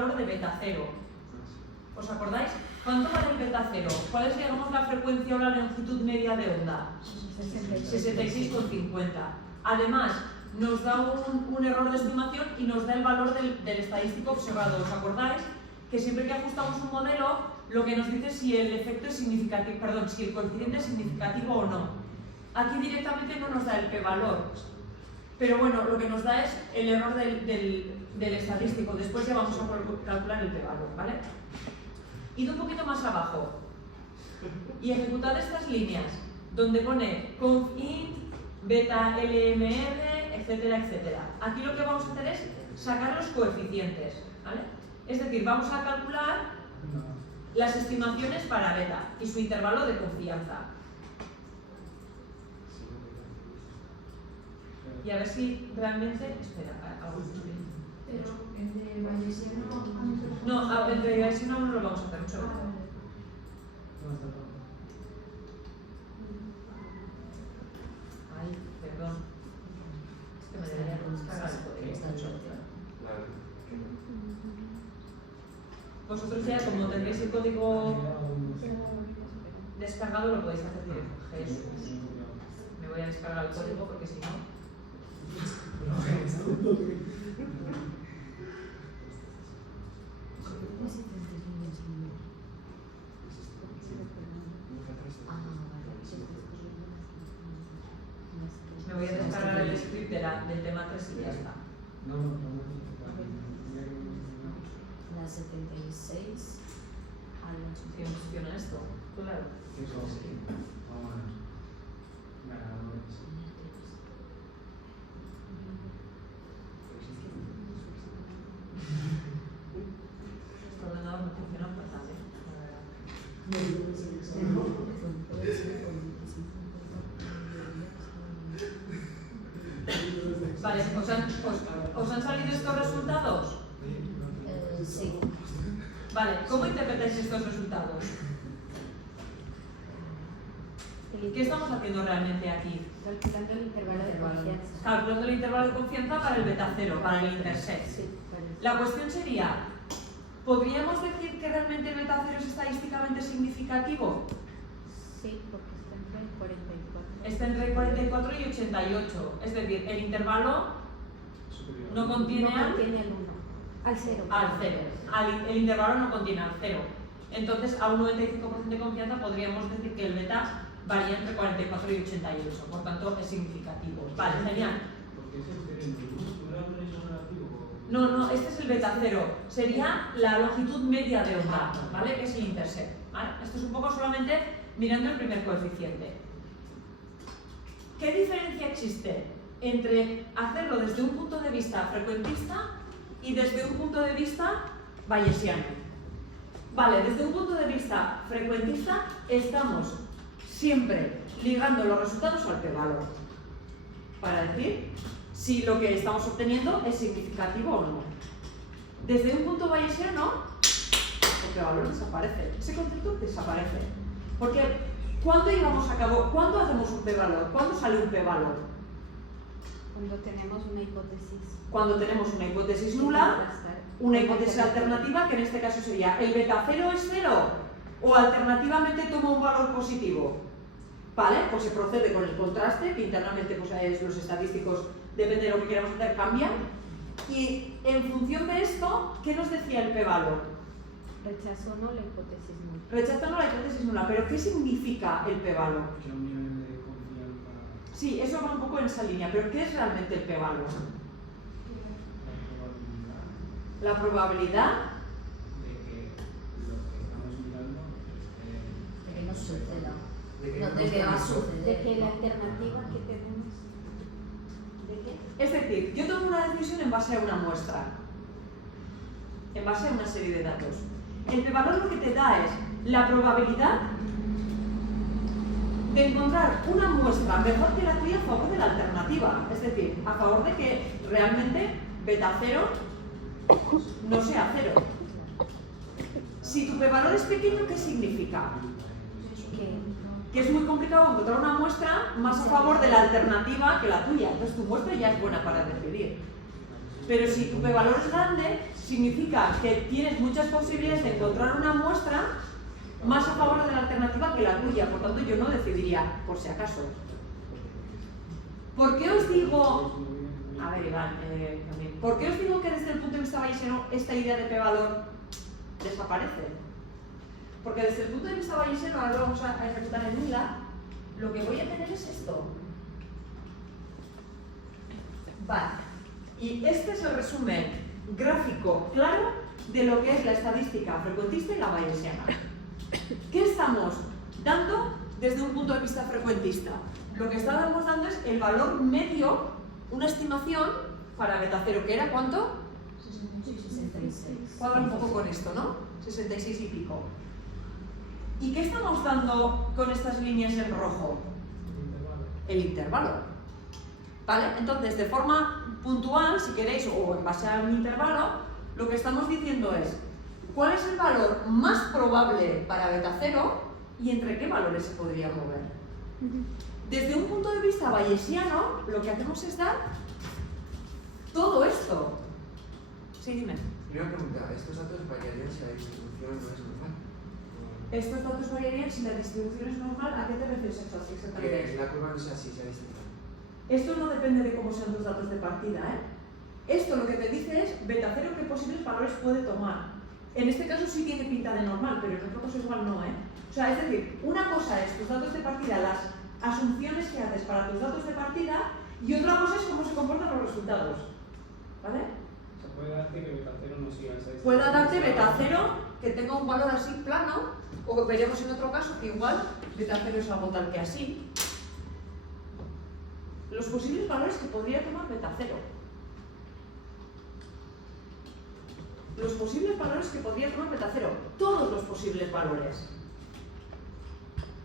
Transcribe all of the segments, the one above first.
valor de beta 0. ¿Os acordáis? ¿Cuánto vale el beta 0? ¿Cuál es, digamos, la frecuencia o la longitud media de onda? 66,50. Además, nos da un error de estimación y nos da el valor del estadístico observado. ¿Os acordáis? Que siempre que ajustamos un modelo, lo que nos dice si el efecto es significativo, perdón, si el coeficiente es significativo o no. Aquí directamente no nos da el p-valor, pero bueno, lo que nos da es el error del estadístico. Después ya vamos a calcular el p-valor, ¿vale? Id un poquito más abajo y ejecutad estas líneas donde pone conf_int, beta lmr, etcétera, etcétera. Aquí lo que vamos a hacer es sacar los coeficientes, ¿vale? Es decir, vamos a calcular las estimaciones para beta y su intervalo de confianza. Y a ver si realmente... Espera, pero el de Bayesiano... No, el de Bayesiano no lo vamos a hacer mucho. Ay, perdón. Es que me debería descargar el código. Vosotros ya, como tendréis el código descargado, lo podéis hacer directo. Jesús. Me voy a descargar el código porque si no... Me voy a descargar el script del tema 3 y ya está. La 76 a la ¿Funciona esto? Claro. Este ordenador no funciona fatal, Vale, ¿os han salido estos resultados? Sí. Vale, ¿cómo interpretáis estos resultados? ¿Qué estamos haciendo realmente aquí? Calculando el intervalo de confianza. Calculando el intervalo de confianza para el beta 0, para el intercept. Sí, La cuestión sería, ¿podríamos decir que realmente el beta 0 es estadísticamente significativo? sí, porque está entre el 44. Está entre 44 y 88, es decir, el intervalo no contiene No contiene el 1, al 0. al 0. El intervalo no contiene al 0. Entonces, a un 95% de confianza podríamos decir que el beta varía entre 44 y 88, por tanto es significativo. Vale, genial. No, este es el beta 0. Sería la longitud media de onda, ¿vale? Que es el intercept, ¿vale? Esto es un poco solamente mirando el primer coeficiente. ¿Qué diferencia existe entre hacerlo desde un punto de vista frecuentista y desde un punto de vista bayesiano? Vale, desde un punto de vista frecuentista estamos siempre ligando los resultados al p-valor para decir si lo que estamos obteniendo es significativo o no. Desde un punto bayesiano, el p-valor desaparece, ese concepto desaparece. Porque ¿cuándo llevamos a cabo? ¿Cuándo hacemos un p-valor? ¿Cuándo sale un p-valor? Cuando tenemos una hipótesis. Cuando tenemos una hipótesis nula, una hipótesis alternativa, que en este caso sería el beta 0 es 0 o alternativamente toma un valor positivo. Vale, pues se procede con el contraste, que internamente pues, los estadísticos, depende de lo que queramos hacer, cambian. Y en función de esto, ¿qué nos decía el p-valor? Rechazó no la hipótesis nula. Rechazando la hipótesis nula, pero ¿qué significa el p-valor? Sí, eso va un poco en esa línea, pero ¿qué es realmente el p-valor? La probabilidad de que no suceda. De que va a suceder. De que la alternativa que tenemos. ¿De qué? Es decir, yo tomo una decisión en base a una muestra, en base a una serie de datos. El p-valor lo que te da es la probabilidad de encontrar una muestra mejor que la tuya a favor de la alternativa, es decir, a favor de que realmente beta 0 no sea 0. Si tu p-valor es pequeño, ¿qué significa? Que es muy complicado encontrar una muestra más a favor de la alternativa que la tuya, entonces tu muestra ya es buena para decidir. Pero si tu p-valor es grande, significa que tienes muchas posibilidades de encontrar una muestra más a favor de la alternativa que la tuya, por tanto yo no decidiría, por si acaso. ¿Por qué os digo, a ver Iván, también, ¿por qué os digo que desde el punto de vista bayesiano esta idea de p-valor desaparece? Porque desde el punto de vista bayesiano, ahora lo vamos a ejecutar en UNILA, lo que voy a tener es esto. Vale, y este es el resumen gráfico claro de lo que es la estadística frecuentista y la bayesiana. ¿Qué estamos dando desde un punto de vista frecuentista? Lo que estamos dando es el valor medio, una estimación para beta 0, que era ¿cuánto? 66. Cuadra un poco con esto, ¿no? 66 y pico. ¿Y qué estamos dando con estas líneas en rojo? El intervalo. ¿Vale? Entonces, de forma puntual, si queréis, o en base a un intervalo, lo que estamos diciendo es ¿cuál es el valor más probable para beta 0 y entre qué valores se podría mover? Desde un punto de vista bayesiano, lo que hacemos es dar todo esto. Sí, dime. Primera pregunta, ¿estos datos variarían si la distribución no es normal? Estos datos variarían si la distribución es normal. ¿A qué te refieres exactamente? Que la curva no sea así, sea distinta. Esto no depende de cómo sean tus datos de partida, ¿eh? Esto lo que te dice es beta 0 qué posibles valores puede tomar. En este caso sí tiene pinta de normal, pero en otro caso igual no, ¿eh? O sea, es decir, una cosa es tus datos de partida, las asunciones que haces para tus datos de partida, y otra cosa es cómo se comportan los resultados. ¿Vale? O sea, puede darte que beta 0 no siga esa distribución. Puede darte beta 0 que tenga un valor así plano, o veremos en otro caso que igual beta 0 es algo tal que así. Los posibles valores que podría tomar beta 0. Los posibles valores que podría tomar beta 0. Todos los posibles valores.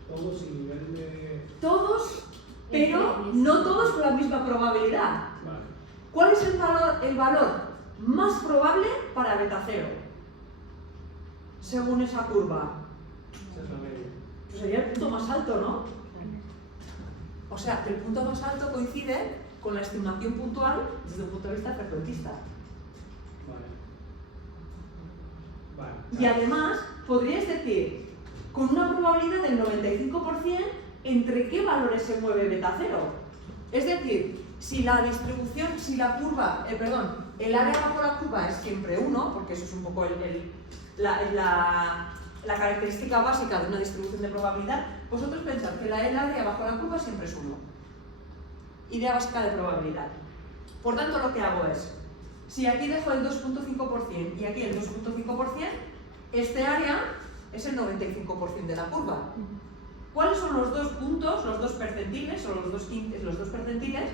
Todos sin nivel de... Todos, pero no todos con la misma probabilidad. Vale. ¿Cuál es el valor más probable para beta 0? Según esa curva. Esa es la media. Pues sería el punto más alto, ¿no? O sea, que el punto más alto coincide con la estimación puntual desde un punto de vista frecuentista. Vale. Y además, podrías decir, con una probabilidad del 95%, ¿entre qué valores se mueve beta 0? Es decir, si la distribución, si la curva, el área bajo la curva es siempre 1, porque eso es un poco la característica básica de una distribución de probabilidad, vosotros pensad que el área bajo la curva siempre es 1. Idea básica de probabilidad. Por tanto, lo que hago es, si aquí dejo el 2.5% y aquí el 2.5%, este área es el 95% de la curva. ¿Cuáles son los dos puntos, los dos percentiles o los dos percentiles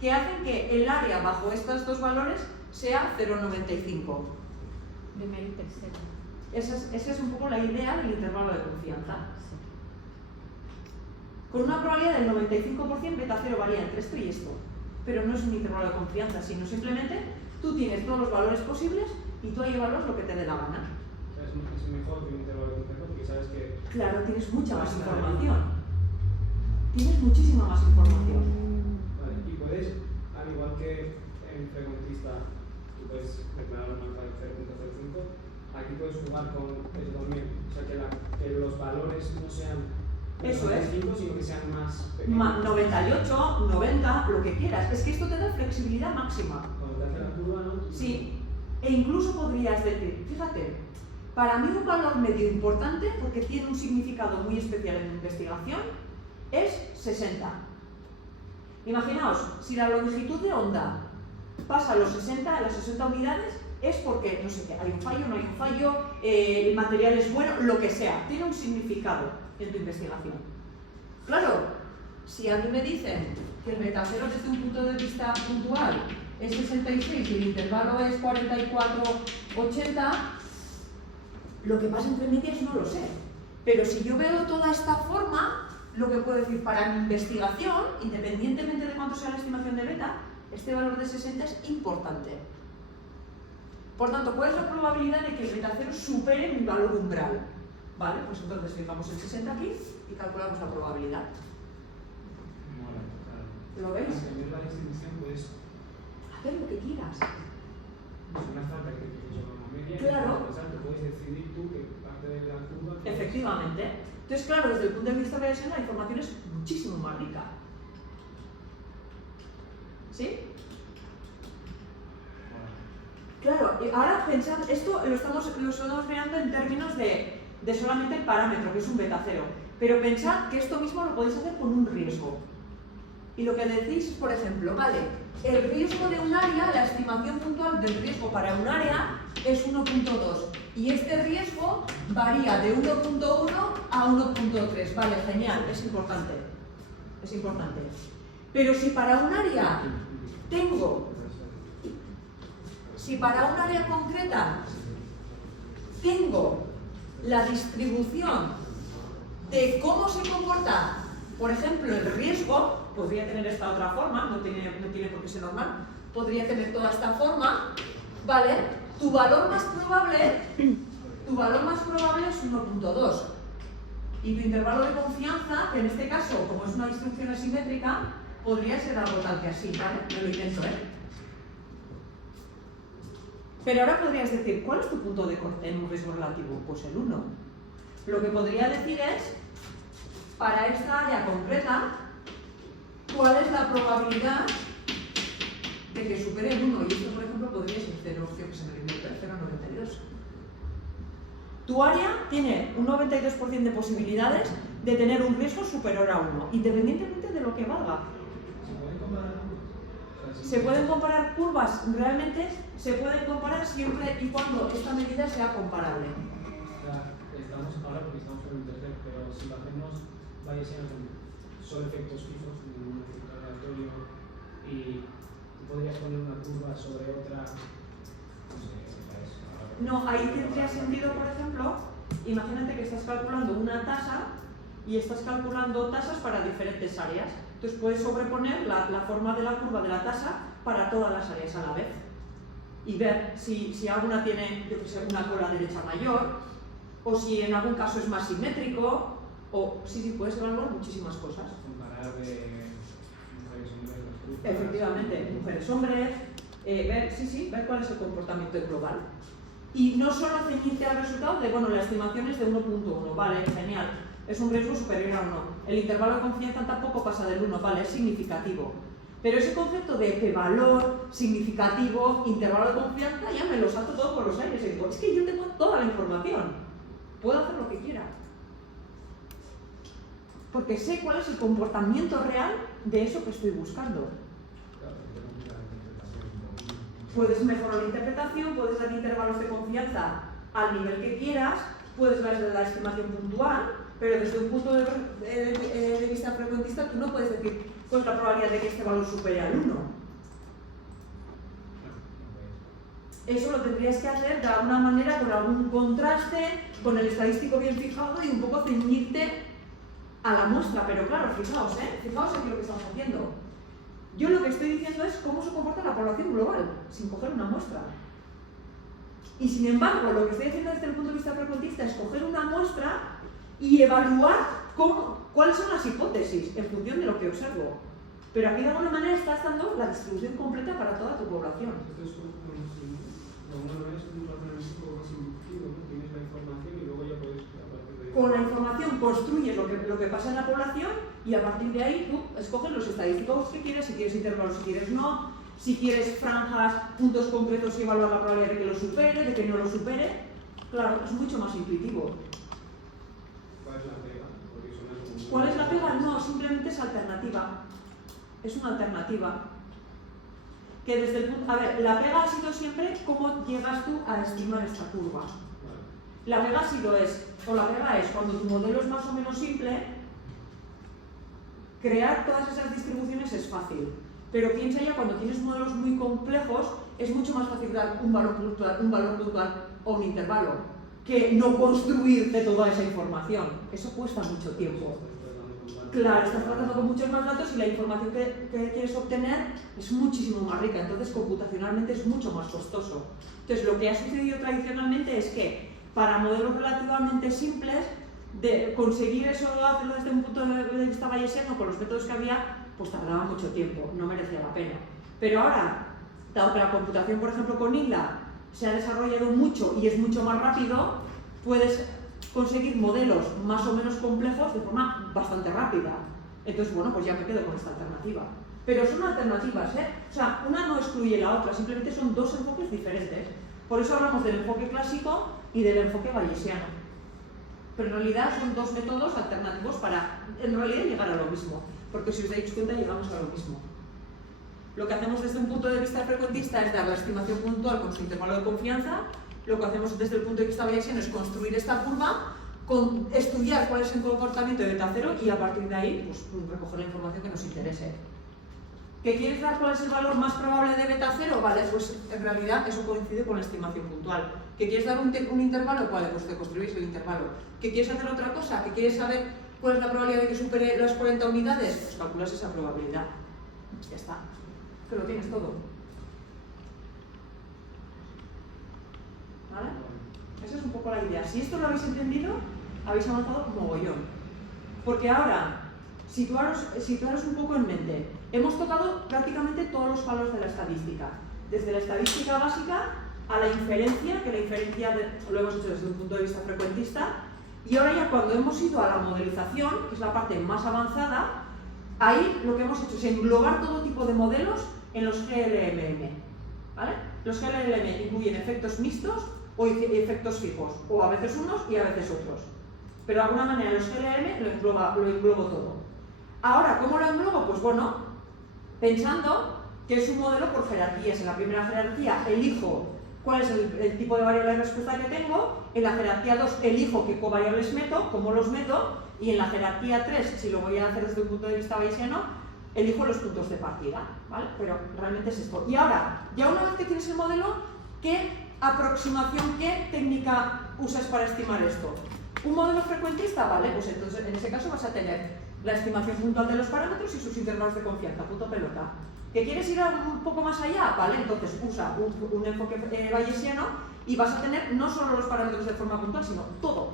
que hacen que el área bajo estos dos valores sea 0,95? Primero y tercero. Esa es un poco la idea del intervalo de confianza. Con una probabilidad del 95%, beta 0 varía entre esto y esto. Pero no es un intervalo de confianza, sino simplemente tú tienes todos los valores posibles y tú ahí evalúas lo que te dé la gana. Es mejor que un intervalo de confianza porque sabes que... Claro, tienes mucha más información. Tienes muchísima más información. Vale, y puedes, al igual que en frecuentista, tú puedes declarar un alfa de 0.05, aquí puedes jugar con el también. O sea, que los valores no sean... Eso es. 95, sino que sean más pequeños. 98, 90, lo que quieras. Es que esto te da flexibilidad máxima. Cuando te hace la curva, ¿no? Sí. E incluso podrías decir, fíjate, para mí un valor medio importante, porque tiene un significado muy especial en la investigación, es 60. Imaginaos, si la longitud de onda pasa a las 60 unidades, es porque, no sé qué, hay un fallo, no hay un fallo, el material es bueno, lo que sea, tiene un significado en tu investigación. Claro, si a mí me dicen que el beta 0 desde un punto de vista puntual es 66 y el intervalo es 44-80, lo que pasa entre medias no lo sé. Pero si yo veo toda esta forma, lo que puedo decir para mi investigación, independientemente de cuánto sea la estimación de beta, este valor de 60 es importante. Por tanto, ¿cuál es la probabilidad de que el beta 0 supere mi valor umbral? Vale, pues entonces fijamos el 60 aquí y calculamos la probabilidad. Mola, claro. ¿Lo veis? Al cambiar la distribución puedes... Hacer lo que quieras. no hace falta que te hecho una media. Claro. Exacto, puedes decidir tú que parte de la curva. Efectivamente. Entonces, claro, desde el punto de vista bayesiano la información es muchísimo más rica. ¿Sí? Claro, y ahora pensad, esto lo estamos mirando en términos de solamente el parámetro, que es un beta cero. Pero pensad que esto mismo lo podéis hacer con un riesgo. Y lo que decís es, por ejemplo, vale, el riesgo de un área, la estimación puntual del riesgo para un área es 1.2. Y este riesgo varía de 1.1 a 1.3. Vale, genial, es importante. Es importante. Pero si para un área concreta tengo la distribución de cómo se comporta, por ejemplo, el riesgo, podría tener esta otra forma, no tiene por qué ser normal, podría tener toda esta forma, ¿vale? Tu valor más probable es 1.2. Y tu intervalo de confianza, que en este caso, como es una distribución asimétrica, podría ser algo tal que así, ¿vale? Me lo intento, ¿eh? Pero ahora podrías decir, ¿cuál es tu punto de corte en un riesgo relativo? Pues el 1. Lo que podría decir es, para esta área concreta, ¿cuál es la probabilidad de que supere el 1? Y esto, por ejemplo, podría ser 0, que se me inventa, 0,92. Tu área tiene un 92% de posibilidades de tener un riesgo superior a 1, independientemente de lo que valga. ¿Se pueden comparar curvas? Realmente se pueden comparar siempre y cuando esta medida sea comparable. Estamos ahora porque estamos con el tercer, pero si lo hacemos bayesiano con solo efectos fijos, ningún efecto aleatorio, y podrías poner una curva sobre otra. No, ahí tendría sentido, por ejemplo, imagínate que estás calculando una tasa y estás calculando tasas para diferentes áreas. Entonces puedes sobreponer la forma de la curva de la tasa para todas las áreas a la vez y ver si alguna tiene, yo que sé, una cola derecha mayor, o si en algún caso es más simétrico, o sí, puedes evaluar muchísimas cosas. Comparar de mujeres, hombres, Efectivamente, mujeres, hombres, ver cuál es el comportamiento global. Y no solo ceñirte al resultado de, bueno, la estimación es de 1.1, vale, genial, es un riesgo superior a 1. El intervalo de confianza tampoco pasa del 1, vale, es significativo. Pero ese concepto de valor, significativo, intervalo de confianza, ya me lo salto todo por los aires y digo, es que yo tengo toda la información, puedo hacer lo que quiera. Porque sé cuál es el comportamiento real de eso que estoy buscando. Puedes mejorar la interpretación, puedes dar intervalos de confianza al nivel que quieras, puedes ver la estimación puntual, pero desde un punto de vista frecuentista tú no puedes decir cuál es la probabilidad de que este valor supere al 1. Eso lo tendrías que hacer de alguna manera con algún contraste, con el estadístico bien fijado y un poco ceñirte a la muestra. Pero claro, fijaos aquí lo que estamos haciendo. Yo lo que estoy diciendo es cómo se comporta la población global, sin coger una muestra. Y sin embargo, lo que estoy haciendo desde el punto de vista frecuentista es coger una muestra y evaluar cuáles son las hipótesis en función de lo que observo. Pero aquí de alguna manera estás dando la distribución completa para toda tu población. Entonces, de alguna manera es un razonamiento más inductivo, ¿no? Tienes la información y luego ya puedes, a partir de ahí... Con la información construyes lo que pasa en la población y a partir de ahí tú escoges los estadísticos que quieres, si quieres intervalos, si quieres no, si quieres franjas, puntos concretos y evaluar la probabilidad de que lo supere, de que no lo supere. Claro, es mucho más intuitivo. ¿Cuál es la pega? Porque suena como... ¿Cuál es la pega? No, simplemente es alternativa. Es una alternativa. Que desde el punto... A ver, la pega ha sido siempre cómo llegas tú a estimar esta curva. Vale. La pega la pega es cuando tu modelo es más o menos simple, crear todas esas distribuciones es fácil. Pero piensa ya, cuando tienes modelos muy complejos, es mucho más fácil dar un valor puntual o un intervalo, que no construir de toda esa información. Eso cuesta mucho tiempo. Claro, estás tratando con muchos más datos y la información que quieres obtener es muchísimo más rica, entonces computacionalmente es mucho más costoso. Entonces, lo que ha sucedido tradicionalmente es que para modelos relativamente simples, de conseguir eso, hacerlo desde un punto de vista bayesiano con los métodos que había, pues tardaba mucho tiempo, no merecía la pena. Pero ahora, dado que la computación, por ejemplo, con INLA se ha desarrollado mucho y es mucho más rápido, puedes conseguir modelos más o menos complejos de forma bastante rápida. Entonces, bueno, pues ya me quedo con esta alternativa. Pero son alternativas, ¿eh? O sea, una no excluye la otra, simplemente son dos enfoques diferentes. Por eso hablamos del enfoque clásico y del enfoque bayesiano. Pero en realidad son dos métodos alternativos para, en realidad, llegar a lo mismo. Porque si os dais cuenta, llegamos a lo mismo. Lo que hacemos desde un punto de vista frecuentista es dar la estimación puntual con su intervalo de confianza. Lo que hacemos desde el punto de vista bayesiano es construir esta curva, estudiar cuál es el comportamiento de beta cero y a partir de ahí pues, recoger la información que nos interese. ¿Que quieres dar cuál es el valor más probable de beta cero? Vale, pues en realidad eso coincide con la estimación puntual. ¿Que quieres dar un intervalo? Vale, pues te construís el intervalo. ¿Que quieres hacer otra cosa? ¿Que quieres saber cuál es la probabilidad de que supere las 40 unidades? Pues calculas esa probabilidad. Ya está. Que lo tienes todo. ¿Vale? Esa es un poco la idea. Si esto lo habéis entendido, habéis avanzado mogollón. Porque ahora, situaros un poco en mente. Hemos tocado prácticamente todos los palos de la estadística. Desde la estadística básica a la inferencia, que la inferencia lo hemos hecho desde un punto de vista frecuentista. Y ahora ya cuando hemos ido a la modelización, que es la parte más avanzada, ahí lo que hemos hecho es englobar todo tipo de modelos en los GLMM. ¿Vale? Los GLMM incluyen efectos mixtos o efectos fijos, o a veces unos y a veces otros. Pero de alguna manera los GLM lo englobo todo. Ahora, ¿cómo lo englobo? Pues bueno, pensando que es un modelo por jerarquías. En la primera jerarquía elijo cuál es el tipo de variable de respuesta que tengo, en la jerarquía 2 elijo qué covariables meto, cómo los meto, y en la jerarquía 3, si lo voy a hacer desde un punto de vista bayesiano, elijo los puntos de partida, ¿vale? Pero realmente es esto. Y ahora, ya una vez que tienes el modelo, ¿qué aproximación, qué técnica usas para estimar esto? ¿Un modelo frecuentista? Vale, pues entonces en ese caso vas a tener la estimación puntual de los parámetros y sus intervalos de confianza, punto pelota. ¿Que quieres ir un poco más allá? Vale, entonces usa un enfoque bayesiano y vas a tener no solo los parámetros de forma puntual, sino todo.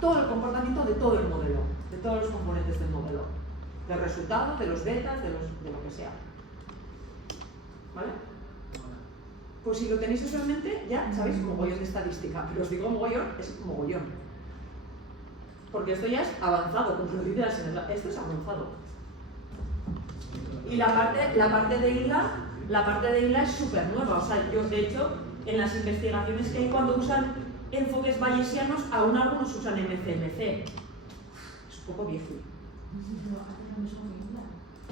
Todo el comportamiento de todo el modelo, de todos los componentes del modelo. Del resultado, de los betas, de lo que sea. ¿Vale? Pues si lo tenéis eso en mente, ya sabéis mogollón de estadística. Pero os digo mogollón, es mogollón. Porque esto ya es avanzado, como lo dice la señora, esto es avanzado. Y la parte de ILA es súper nueva. O sea, yo de hecho, en las investigaciones que hay cuando usan enfoques bayesianos, aún algunos usan MCMC. Es un poco viejo.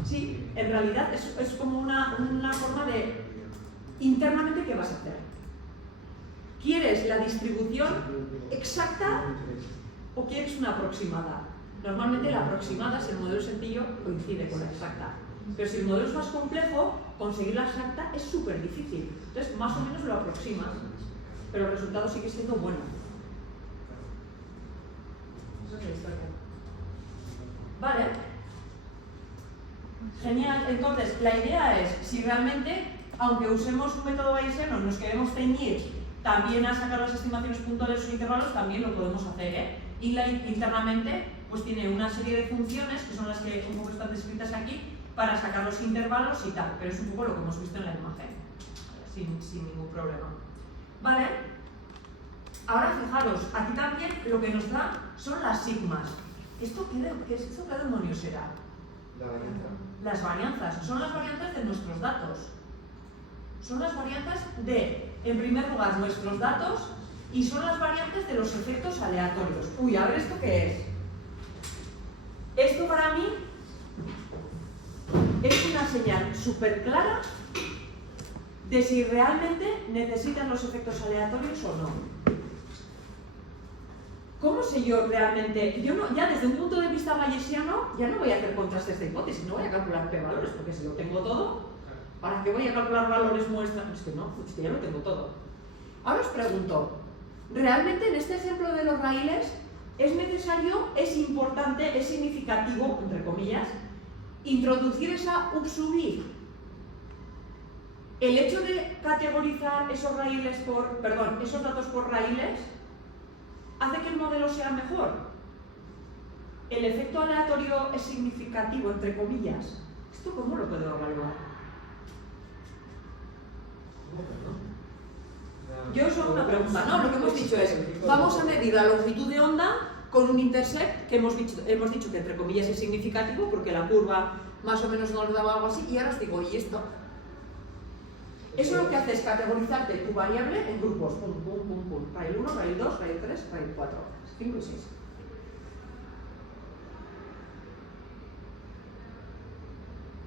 Sí, en realidad es como una forma de internamente qué vas a hacer. ¿Quieres la distribución exacta o quieres una aproximada? Normalmente la aproximada, si el modelo es sencillo, coincide con la exacta. Pero si el modelo es más complejo, conseguir la exacta es súper difícil. Entonces, más o menos lo aproximas, pero el resultado sigue siendo bueno. Esa es la historia. Vale. Genial. Entonces, la idea es, si realmente, aunque usemos un método bayesiano, nos queremos ceñir también a sacar las estimaciones puntuales o intervalos, también lo podemos hacer, ¿eh? Y internamente, pues tiene una serie de funciones, que son las que un poco están descritas aquí, para sacar los intervalos y tal, pero es un poco lo que hemos visto en la imagen, sin ningún problema. Vale. Ahora fijaros, aquí también lo que nos da son las sigmas. ¿Esto qué demonios será? La varianza. Las varianzas. Son las varianzas de nuestros datos. Son las varianzas de, en primer lugar, nuestros datos y son las variantes de los efectos aleatorios. Uy, a ver, ¿esto qué es? Esto para mí es una señal súper clara de si realmente necesitan los efectos aleatorios o no. ¿Cómo sé yo realmente? Yo no, ya desde un punto de vista bayesiano ya no voy a hacer contrastes de hipótesis, no voy a calcular p-valores, porque si lo tengo todo, ¿para qué voy a calcular valores muestras? Es que no, es que ya lo tengo todo. Ahora os pregunto, ¿realmente en este ejemplo de los raíles es necesario, es importante, es significativo, entre comillas, introducir esa up sub i? El hecho de categorizar esos datos por raíles hace que el modelo sea mejor. El efecto aleatorio es significativo, entre comillas. ¿Esto cómo lo puedo evaluar? ¿Cómo que no? Yo solo una pregunta, no, lo que hemos dicho es, vamos a medir la longitud de onda con un intercept que hemos dicho que entre comillas es significativo porque la curva más o menos nos daba algo así, y ahora os digo, ¿y esto? Eso lo que hace es categorizarte tu variable en grupos, pum, pum, pum, pum, raíz 1, raíz 2, raíz 3, raíz 4, 5 y 6.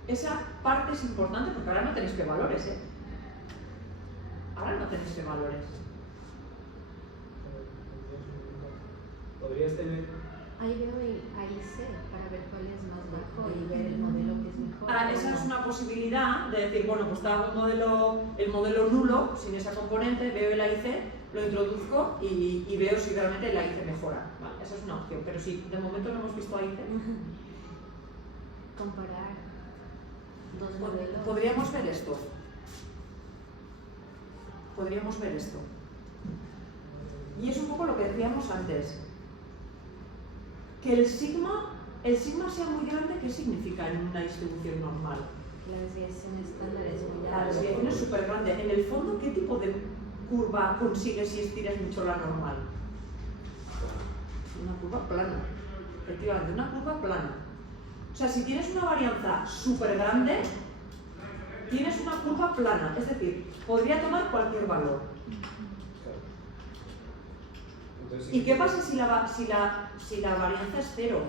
Esa parte es importante porque ahora no tenéis que valores, ¿eh? Ahora no tenéis que valores. Podrías tener. Ahí veo y ahí sé para ver cuál es más bajo y ver el modelo que es mejor. Ahora, esa es una posibilidad de decir, bueno, pues está el modelo nulo, sin esa componente, veo el AIC, lo introduzco y veo si realmente el AIC mejora. Vale, esa es una opción, pero si de momento no hemos visto AIC, Comparar dos modelos. podríamos ver esto. Podríamos ver esto. Y es un poco lo que decíamos antes. Que el sigma sea muy grande, ¿qué significa en una distribución normal? La desviación estándar es muy La grande. desviación es súper grande. En el fondo, ¿qué tipo de curva consigues si estiras mucho la normal? Una curva plana. Efectivamente, una curva plana. O sea, si tienes una varianza súper grande, tienes una curva plana. Es decir, podría tomar cualquier valor. Entonces, ¿Y qué pasa si la varianza es cero?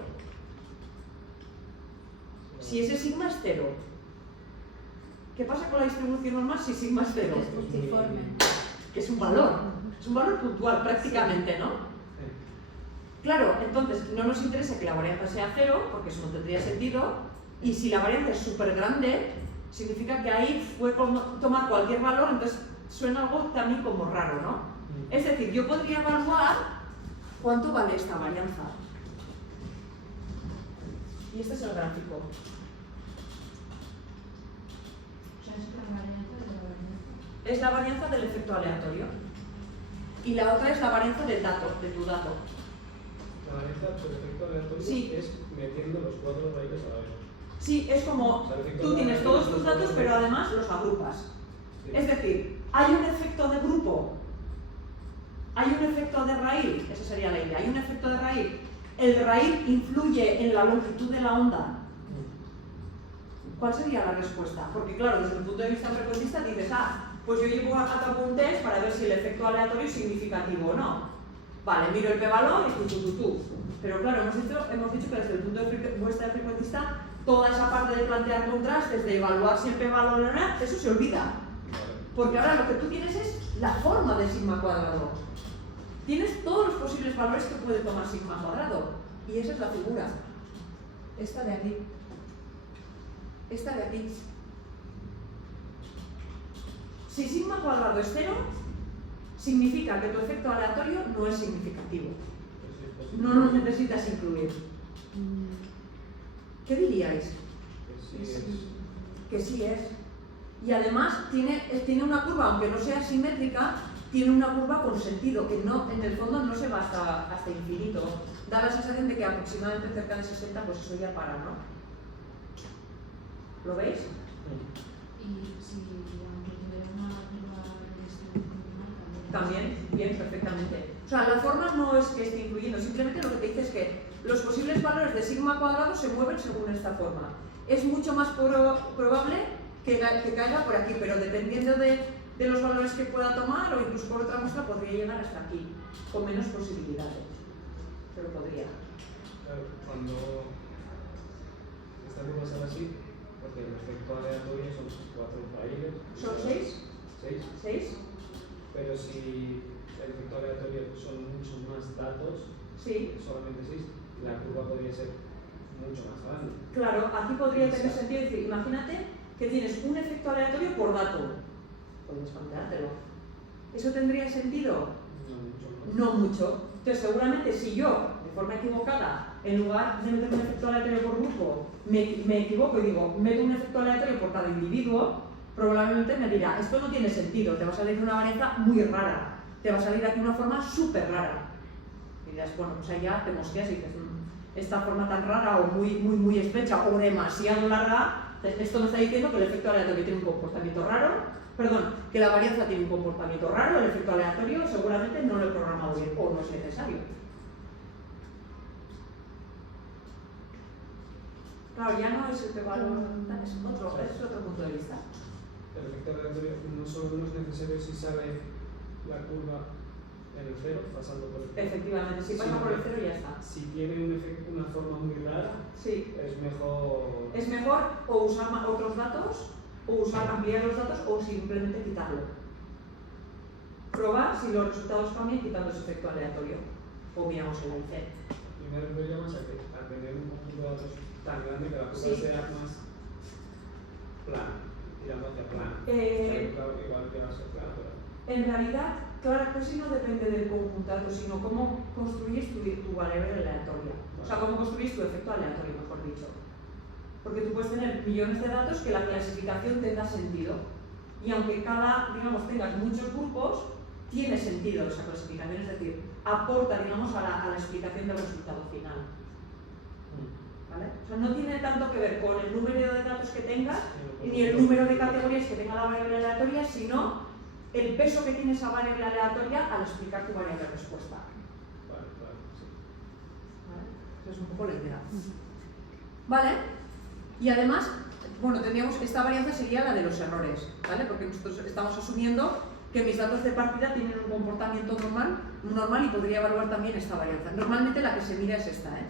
Si ese sigma es cero. ¿Qué pasa con la distribución normal si sigma es cero? Es multiforme. Que es un valor puntual prácticamente, ¿no? Claro, entonces no nos interesa que la varianza sea cero, porque eso no tendría sentido, y si la varianza es súper grande, significa que ahí puede tomar cualquier valor, entonces suena algo también como raro, ¿no? Es decir, yo podría evaluar cuánto vale esta varianza. Y este es el gráfico. O sea, es la varianza de la varianza. Es la varianza del efecto aleatorio. Y la otra es la varianza del dato, de tu dato. La varianza por efecto aleatorio Sí. es metiendo los cuatro raíces a la vez. Sí, es como tú tienes todos tus datos, pero además los agrupas. Sí. Es decir, hay un efecto de grupo, hay un efecto de raíz, esa sería la idea, hay un efecto de raíz. El raíz influye en la longitud de la onda. ¿Cuál sería la respuesta? Porque claro, desde el punto de vista frecuentista dices, pues yo llevo a cabo un test para ver si el efecto aleatorio es significativo o no. Vale, miro el p-valor y tú. Pero claro, hemos dicho que desde el punto de vista frecuentista, toda esa parte de plantear contrastes, de evaluar si el p-valor o no, eso se olvida. Porque ahora lo que tú tienes es la forma de sigma cuadrado. Tienes todos los posibles valores que puede tomar sigma cuadrado. Y esa es la figura. Esta de aquí. Esta de aquí. Si sigma cuadrado es cero, significa que tu efecto aleatorio no es significativo. No lo necesitas incluir. ¿Qué diríais? Que sí es. Y además tiene una curva, aunque no sea simétrica, tiene una curva con sentido, que no, en el fondo no se va hasta infinito. Da la sensación de que aproximadamente cerca de 60, pues eso ya para, ¿no? ¿Lo veis? Y si aunque tuviera una curva de distribución normal, También, bien, perfectamente. O sea, la forma no es que esté influyendo, simplemente lo que te dice es que los posibles valores de sigma cuadrado se mueven según esta forma. Es mucho más probable que caiga por aquí, pero dependiendo de los valores que pueda tomar o incluso por otra muestra podría llegar hasta aquí, con menos posibilidades. Pero podría. Claro, cuando esta curva sale así, porque el efecto aleatorio son 4 raíces. ¿Son 6? 6. 6. Pero si el efecto aleatorio son muchos más datos, Sí. solamente 6, la curva podría ser mucho más grande. Claro, aquí podría tener sentido decir, imagínate que tienes un efecto aleatorio por dato. Puedes planteártelo. ¿Eso tendría sentido? No mucho más. No mucho. Entonces, seguramente si yo, de forma equivocada, en lugar de meter un efecto aleatorio por grupo, me equivoco y digo, meto un efecto aleatorio por cada individuo, probablemente me dirá, esto no tiene sentido, te va a salir una varianza muy rara, te va a salir aquí una forma súper rara. Y dirás, bueno, pues ahí ya te mosqueas y dices, esta forma tan rara o muy estrecha o demasiado larga, esto me está diciendo que el efecto aleatorio tiene un comportamiento raro perdón, que la varianza tiene un comportamiento raro, el efecto aleatorio seguramente no lo he programado bien o no es necesario. Claro, ya no es el que valora, es otro punto de vista. El efecto aleatorio no solo es necesario si sale la curva en el cero, pasando por el cero. Efectivamente, si pasa Sí. por el cero ya está. Si tiene una forma muy rara, Sí. es mejor. Es mejor o usar otros datos, o ampliar los datos, o simplemente quitarlo. Probar si los resultados cambian quitando ese efecto aleatorio. O miramos el IC. Y me refiero más a que al tener un conjunto de datos tan grande que la curva Sí. sea más plana, tirando hacia plana. Igual que va a ser plana, pero. En realidad, claro, casi no depende del conjunto de datos, sino cómo construyes tu variable aleatoria. O sea, cómo construyes tu efecto aleatorio, mejor dicho. Porque tú puedes tener millones de datos que la clasificación tenga sentido. Y aunque digamos, tengas muchos grupos, tiene sentido esa clasificación, es decir, aporta, digamos, a la explicación del resultado final. ¿Vale? O sea, no tiene tanto que ver con el número de datos que tengas, ni el número de categorías que tenga la variable aleatoria, sino el peso que tiene esa variable aleatoria al explicar tu variable de respuesta. Vale, sí. ¿Vale? Esa es un poco la idea. ¿Vale? Y además, bueno, esta varianza sería la de los errores, ¿vale? Porque nosotros estamos asumiendo que mis datos de partida tienen un comportamiento normal y podría evaluar también esta varianza. Normalmente la que se mira es esta, ¿eh?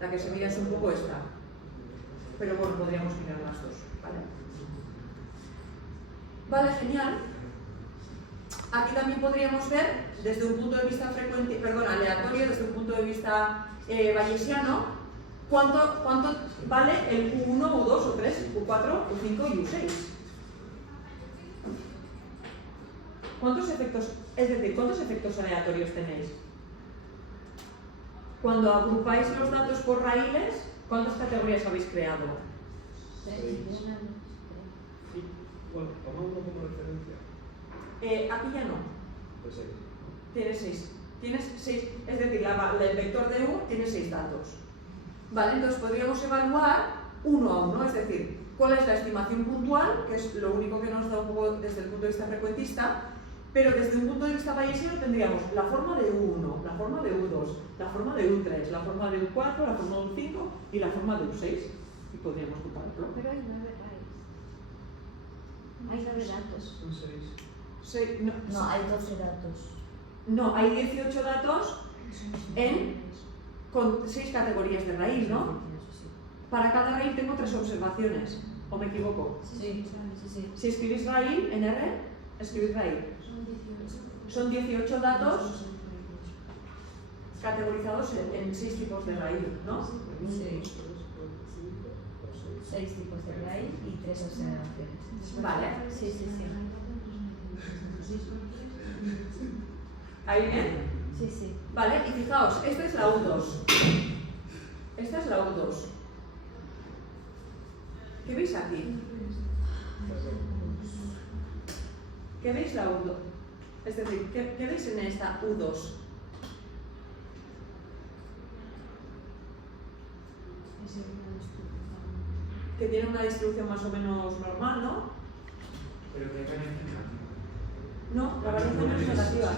La que se mira es un poco esta. Pero bueno, podríamos mirar las dos, ¿vale? Vale, genial. Aquí también podríamos ver, desde un punto de vista aleatorio, desde un punto de vista bayesiano, cuánto vale el U1, U2, U3, U4, U5 y U6. ¿Cuántos efectos aleatorios tenéis? Cuando agrupáis los datos por raíles, ¿cuántas categorías habéis creado? Y, bueno, toma uno como referencia. Aquí ya no. Pues 6. Tienes 6, es decir, el vector de U tiene 6 datos. Vale, entonces podríamos evaluar uno a uno, es decir, cuál es la estimación puntual, que es lo único que nos da un poco desde el punto de vista frecuentista, pero desde un punto de vista bayesiano tendríamos la forma de U1, la forma de U2, la forma de U3, la forma de U4, la forma de U5 y la forma de U6. Y podríamos compararlo. Pero hay 9 raíces. Hay 9 datos. Son 6. No, hay 12 datos. No, hay 18 datos con 6 categorías de raíz, ¿no? Para cada raíz tengo 3 observaciones, ¿o me equivoco? Sí. Si escribís raíz en R, escribís raíz. Son 18 datos categorizados en 6 tipos de raíz, ¿no? Sí. 6 tipos de raíz y 3 observaciones. Vale. Sí. ¿Ahí bien? Sí. Vale, y fijaos, esta es la U2. Esta es la U2. ¿Qué veis aquí? ¿Qué veis la U2? Es decir, ¿qué veis en esta U2? Que tiene una distribución más o menos normal, ¿no? Pero que hay varianza negativa. No, la varianza no es negativa.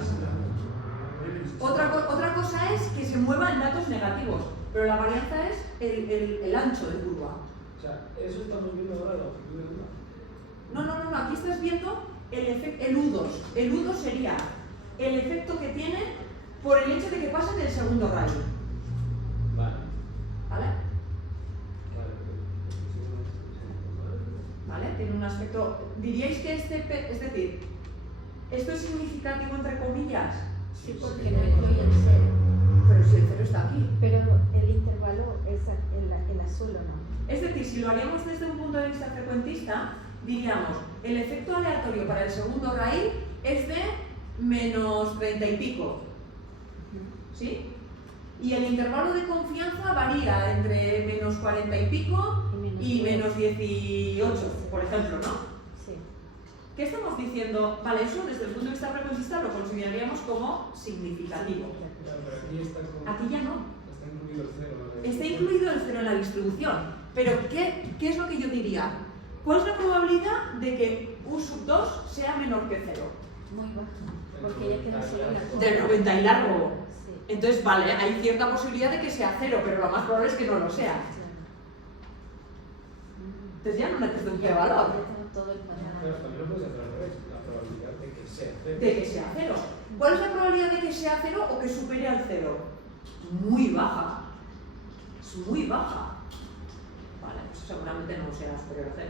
Otra cosa es que se mueva en datos negativos, pero la varianza es el ancho de curva. O sea, eso estamos viendo ahora la longitud de onda. No, aquí estás viendo el U2. El U2 sería el efecto que tiene por el hecho de que pase del segundo rayo. Vale. ¿Vale? Tiene un aspecto... ¿Diríais que es decir, esto es significativo entre comillas? Sí, porque no incluye el 0. Pero si el cero está aquí. Pero el intervalo es el azul, ¿o no? Es decir, si lo haríamos desde un punto de vista frecuentista, diríamos, el efecto aleatorio para el segundo raíz es de menos 30 y pico. ¿Sí? Y el intervalo de confianza varía entre menos 40 y pico y menos 18, por ejemplo, ¿no? Sí. ¿Qué estamos diciendo? Vale, eso desde el punto de vista frecuentista lo consideraríamos como significativo. Claro, pero aquí está como. Aquí ya no. Está incluido el 0. Está incluido el cero en la distribución. Pero, ¿qué es lo que yo diría? ¿Cuál es la probabilidad de que Q sub 2 sea menor que 0. Muy bajo, porque ya queda solo la cosa. Del 90 y largo. Sí. Entonces, vale, hay cierta posibilidad de que sea 0, pero lo más probable es que no lo sea. Entonces ya no necesito un p-valor. Todo el Pero también lo puedes hacer al revés, la probabilidad de que sea 0. De que sea 0. ¿Cuál es la probabilidad de que sea 0 o que supere al 0? Muy baja. Es muy baja. Vale, pues seguramente no será superior a 0.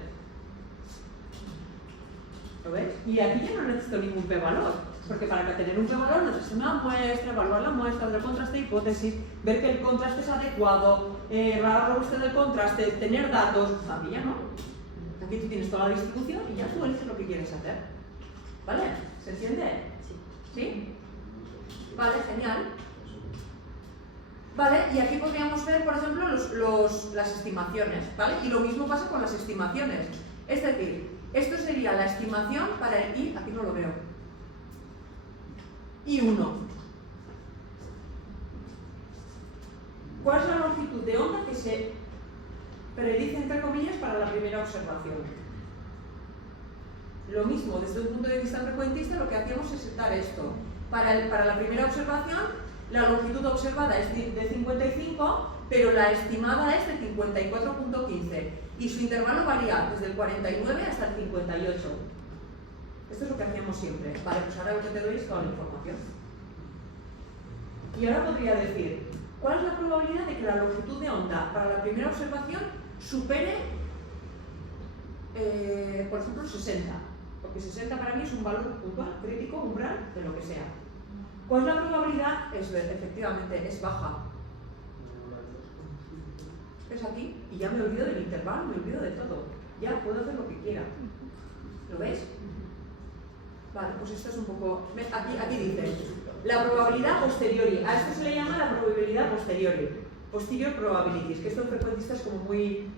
¿Lo ves? Y aquí ya no necesito ningún p-valor, porque para tener un p-valor necesito una muestra, evaluar la muestra, hacer contraste de hipótesis, ver que el contraste es adecuado, la robustez del contraste, tener datos. Aquí ya no. Aquí tú tienes toda la distribución y ya tú eliges lo que quieres hacer. ¿Vale? ¿Se entiende? Sí. ¿Sí? Vale, genial. Vale, y aquí podríamos ver, por ejemplo, las estimaciones, ¿vale? Y lo mismo pasa con las estimaciones. Es decir, esto sería la estimación para el I, aquí no lo veo, I1. ¿Cuál es la longitud de onda que se predice, entre comillas, para la primera observación? Lo mismo, desde un punto de vista frecuentista, lo que hacíamos es setar esto. Para la primera observación, la longitud observada es de 55, pero la estimada es de 54.15 y su intervalo varía desde el 49 hasta el 58. Esto es lo que hacíamos siempre. Vale, pues ahora lo que te doy es toda la información. Y ahora podría decir, ¿cuál es la probabilidad de que la longitud de onda para la primera observación supere, por ejemplo, 60? Porque 60 para mí es un valor puntual, crítico, umbral, de lo que sea. ¿Cuál es la probabilidad? Efectivamente, es baja. Es aquí, y ya me olvido del intervalo, me olvido de todo. Ya puedo hacer lo que quiera. ¿Lo ves? Vale, pues esto es un poco... Aquí dice, la probabilidad posteriori. A esto se le llama la probabilidad posteriori. Posterior probabilities, que esto en frecuentistas es como muy...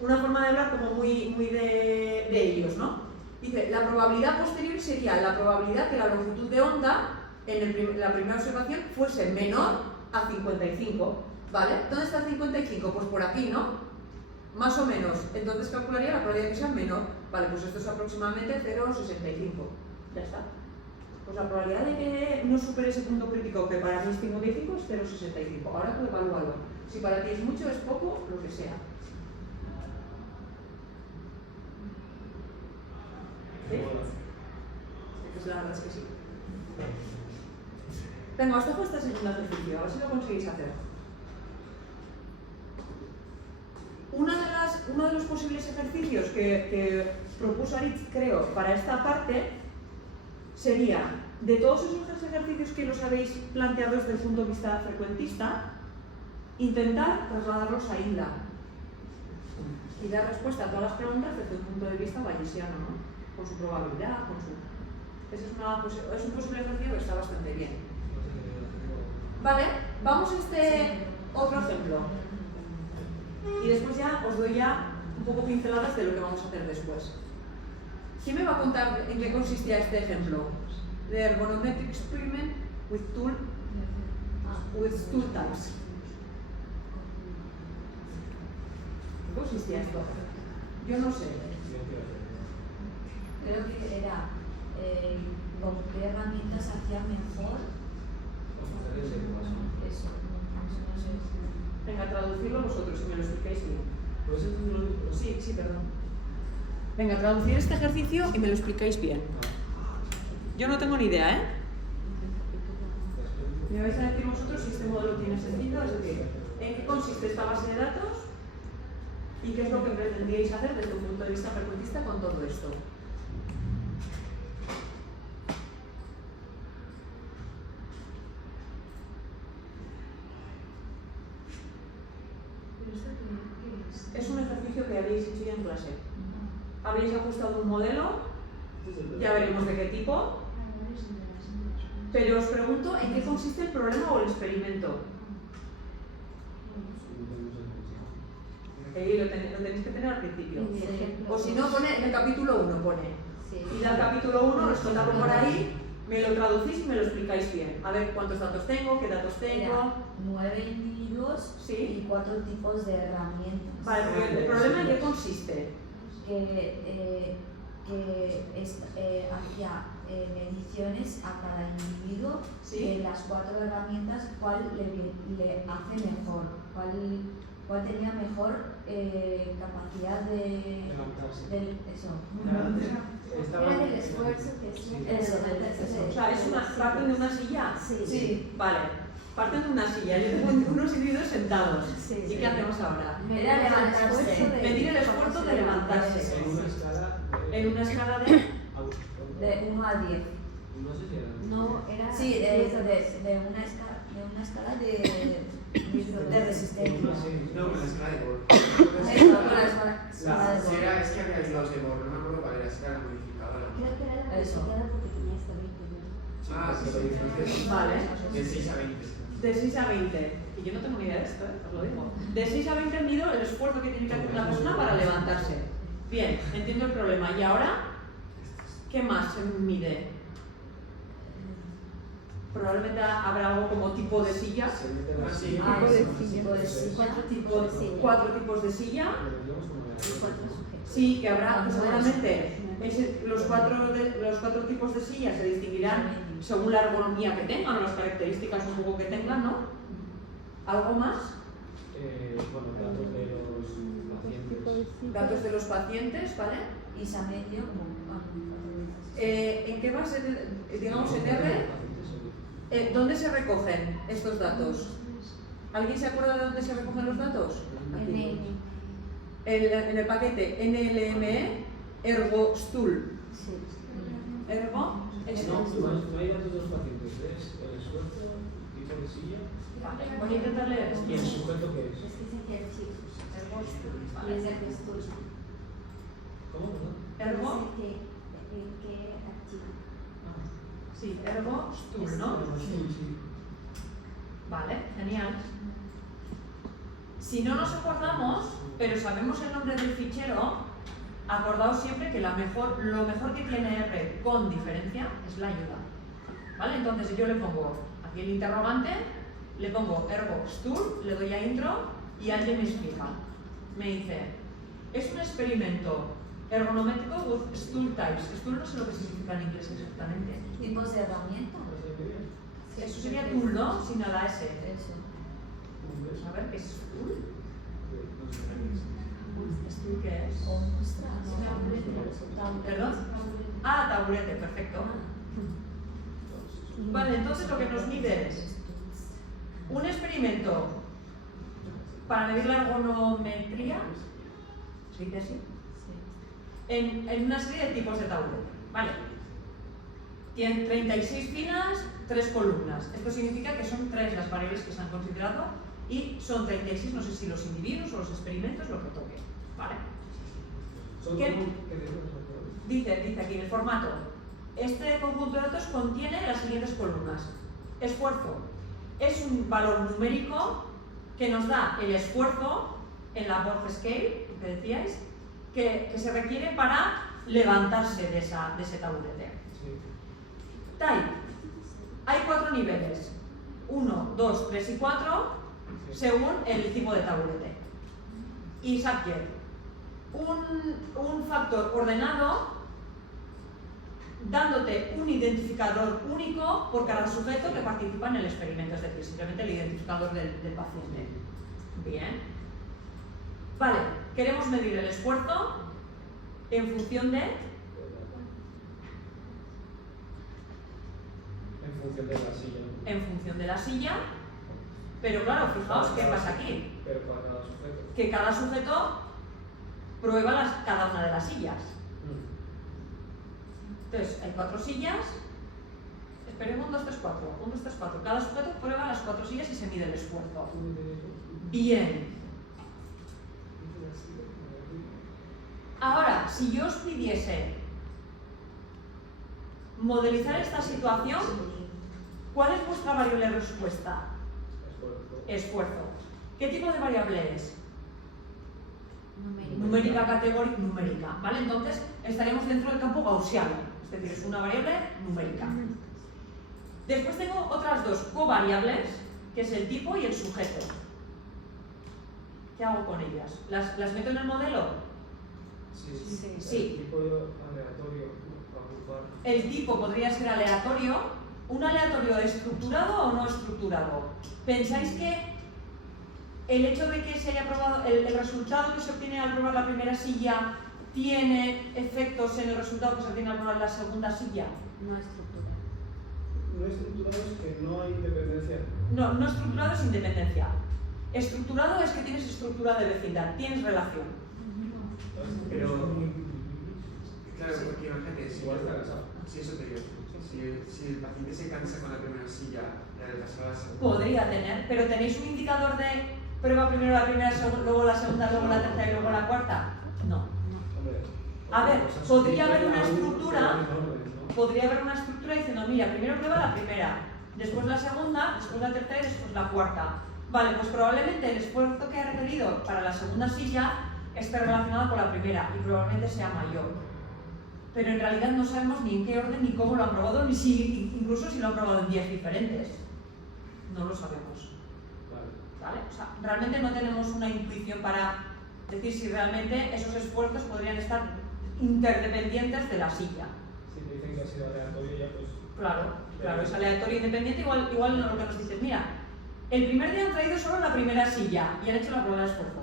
una forma de hablar como muy de ellos, ¿no? Dice, la probabilidad posterior sería la probabilidad que la longitud de onda en la primera observación fuese menor a 55, ¿vale? ¿Dónde está el 55? Pues por aquí, ¿no? Más o menos. Entonces calcularía la probabilidad que sea menor. Vale, pues esto es aproximadamente 0,65. Ya está. Pues la probabilidad de que no supere ese punto crítico, que para mí es 55, es 0,65. Ahora tú evalúalo. Si para ti es mucho, es poco, lo que sea. ¿Sí? Pues la verdad es que sí. Venga, os dejo este segundo ejercicio, a ver si lo conseguís hacer. Uno de los posibles ejercicios que propuso Aritz, creo, para esta parte, sería, de todos esos ejercicios que los habéis planteado desde el punto de vista frecuentista, intentar trasladarlos a INDA y dar respuesta a todas las preguntas desde un punto de vista bayesiano, ¿no? Con su probabilidad, con su... Ese es un posible ejercicio que está bastante bien. Vale, vamos a este otro ejemplo. Y después ya os doy ya un poco pinceladas de lo que vamos a hacer después. ¿Quién me va a contar en qué consistía este ejemplo? The ergonometric experiment with tool types. ¿Qué consistía esto? Yo no sé. Creo que era con qué herramientas hacía mejor. Eso, no sé. Venga, traducirlo vosotros y me lo explicáis bien. Sí, perdón. Venga, traducir este ejercicio y me lo explicáis bien. Yo no tengo ni idea, ¿eh? Me vais a decir vosotros si este modelo tiene sentido, es decir, en qué consiste esta base de datos y qué es lo que pretendríais hacer desde un punto de vista frecuentista con todo esto. Es un ejercicio que habéis hecho ya en clase. Habéis ajustado un modelo, ya veremos de qué tipo, pero os pregunto en qué consiste el problema o el experimento. Lo tenéis que tener al principio. O si no, pone en el capítulo 1, pone. Y al capítulo 1, os contaba por ahí, me lo traducís y me lo explicáis bien. A ver cuántos datos tengo, qué datos tengo. 9 individuos y 4 tipos de herramientas. Vale, pero el problema en qué consiste. Que hacía mediciones a cada individuo Sí. de las 4 herramientas, cuál le hace mejor, cuál tenía mejor capacidad de Levantarse. eso. Estaba- Era del esfuerzo que es Sí. eso. O sea, parten de una silla. Sí. Vale. Parten de una silla. Yo tengo unos individuos sentados. Sí, ¿Y sí. qué hacemos ahora? Era levantarse. Medir el esfuerzo de levantarse. En una escala En una escala de... De 1 a 10. No sé si era. No, era Sí, de una escala de resistencia. No, con la escala de Bohr. Eso, con la escala Sí, de Bohr. es que había dos de Bohr, no me acuerdo cuál era, si era la modificadora. Creo que era la Eso. modificada porque tenía esta 20, ¿no? Ah, sí, sí, entonces. Vale. De 6 a 20. De 6 a 20. Y yo no tengo ni idea de esto, os lo digo. De 6 a 20 mido el esfuerzo que tiene que hacer una persona para levantarse. Bien, entiendo el problema. ¿Y ahora qué más se mide? Probablemente habrá algo como tipo de silla. Se mete la Ah, sí. silla. Ah, Tipo de eso, silla. tipo de silla. 4 tipos de silla. 4 tipos de silla. Pero digamos como era. Y 4 sujetos. Sí, que habrá, pues seguramente los cuatro tipos de sillas se distinguirán según la ergonomía que tengan, las características un poco que tengan, ¿no? ¿Algo más? Bueno, datos de los pacientes. Datos de los pacientes, ¿vale? Isa medio. ¿En qué base, digamos en R, dónde se recogen estos datos? ¿Alguien se acuerda de dónde se recogen los datos? En el paquete NLME Ergostool. Sí. Ergo, esto. No hay datos de los pacientes, es el esfuerzo, tipo de silla Vale, voy a intentar leer esto. y el sujeto que es. Es que se hacía chicos. Ergostool, Y vale. es de gestor. ¿Cómo? ¿Perdón? Ergo, Que archivo. sí, Ergostool, ¿no? Sí. Vale, genial. Si no nos acordamos, pero sabemos el nombre del fichero, acordaos siempre que lo mejor que tiene R con diferencia es la ayuda. ¿Vale? Entonces yo le pongo aquí el interrogante, le pongo Ergostool, le doy a intro y alguien me explica. Me dice, es un experimento ergonométrico with stool types. Stool no sé lo que significa en inglés exactamente. Tipos de herramienta. Eso sería tool, ¿no? Sin la S. Eso. A ver, ¿qué es stool? ¿Stool qué es? ¿Perdón? Ah, taburete, perfecto. Vale, entonces lo que nos mide es un experimento para medir la ergonometría, ¿se dice así? En una serie de tipos de taburete, ¿vale? Tienen 36 filas, 3 columnas. Esto significa que son 3 las variables que se han considerado y son 36, no sé si los individuos o los experimentos, lo que toque, ¿vale? ¿Qué? Dice aquí en el formato, este conjunto de datos contiene las siguientes columnas. Esfuerzo es un valor numérico que nos da el esfuerzo en la Borg Scale, que decíais, que se requiere para levantarse de ese taburete. Type. Hay 4 niveles, 1, 2, 3 y 4, según el tipo de taburete. Y subject, un factor ordenado dándote un identificador único por cada sujeto que participa en el experimento, es decir, simplemente el identificador del paciente. Bien. Vale, queremos medir el esfuerzo en función de... En función de la silla. En función de la silla, pero claro, fijaos qué pasa aquí. Pero para cada sujeto. Que cada sujeto prueba cada una de las sillas. Entonces, hay 4 sillas. Esperemos 1, 2, 3, 4. 1, 2, 3, 4. Cada sujeto prueba las 4 sillas y se mide el esfuerzo. Bien. Ahora, si yo os pidiese modelizar esta situación, ¿cuál es vuestra variable de respuesta? Esfuerzo. ¿Qué tipo de variable es? Numérica, categórica, numérica. ¿Vale? Entonces, estaríamos dentro del campo gaussiano. Es decir, es una variable numérica. Después tengo otras 2 covariables, que es el tipo y el sujeto. ¿Qué hago con ellas? ¿Las meto en el modelo? Sí. Sí. El tipo aleatorio para ocupar. El tipo podría ser aleatorio. ¿Un aleatorio estructurado o no estructurado? ¿Pensáis que el hecho de que se haya probado, el resultado que se obtiene al probar la primera silla tiene efectos en el resultado que se obtiene al probar la segunda silla? No estructura. No estructurado es que no hay dependencia. No estructurado es independencia. Estructurado es que tienes estructura de vecindad, tienes relación. Pero, claro, porque imagínate, si Igual está cansado. si eso te digo, si el paciente se cansa con la primera silla y al pasar a la segunda. Podría tener, pero ¿tenéis un indicador de prueba primero la primera, luego la segunda, luego la tercera y luego la cuarta? No. Hombre, A ver, cosas podría que haber una cada uno estructura. en orden, ¿no? Podría haber una estructura diciendo, mira, primero prueba la primera, después la segunda, después la tercera y después la cuarta. Vale, pues probablemente el esfuerzo que ha requerido para la segunda silla esté relacionado con la primera y probablemente sea mayor. Pero en realidad no sabemos ni en qué orden ni cómo lo han probado, ni si, incluso si lo han probado en días diferentes. No lo sabemos. ¿Vale? O sea, realmente no tenemos una intuición para decir si realmente esos esfuerzos podrían estar interdependientes de la silla. Si te dicen que ha sido aleatorio ya pues... Claro, es aleatorio independiente, igual lo que nos dices, mira, el primer día han traído solo la primera silla y han hecho la prueba de esfuerzo.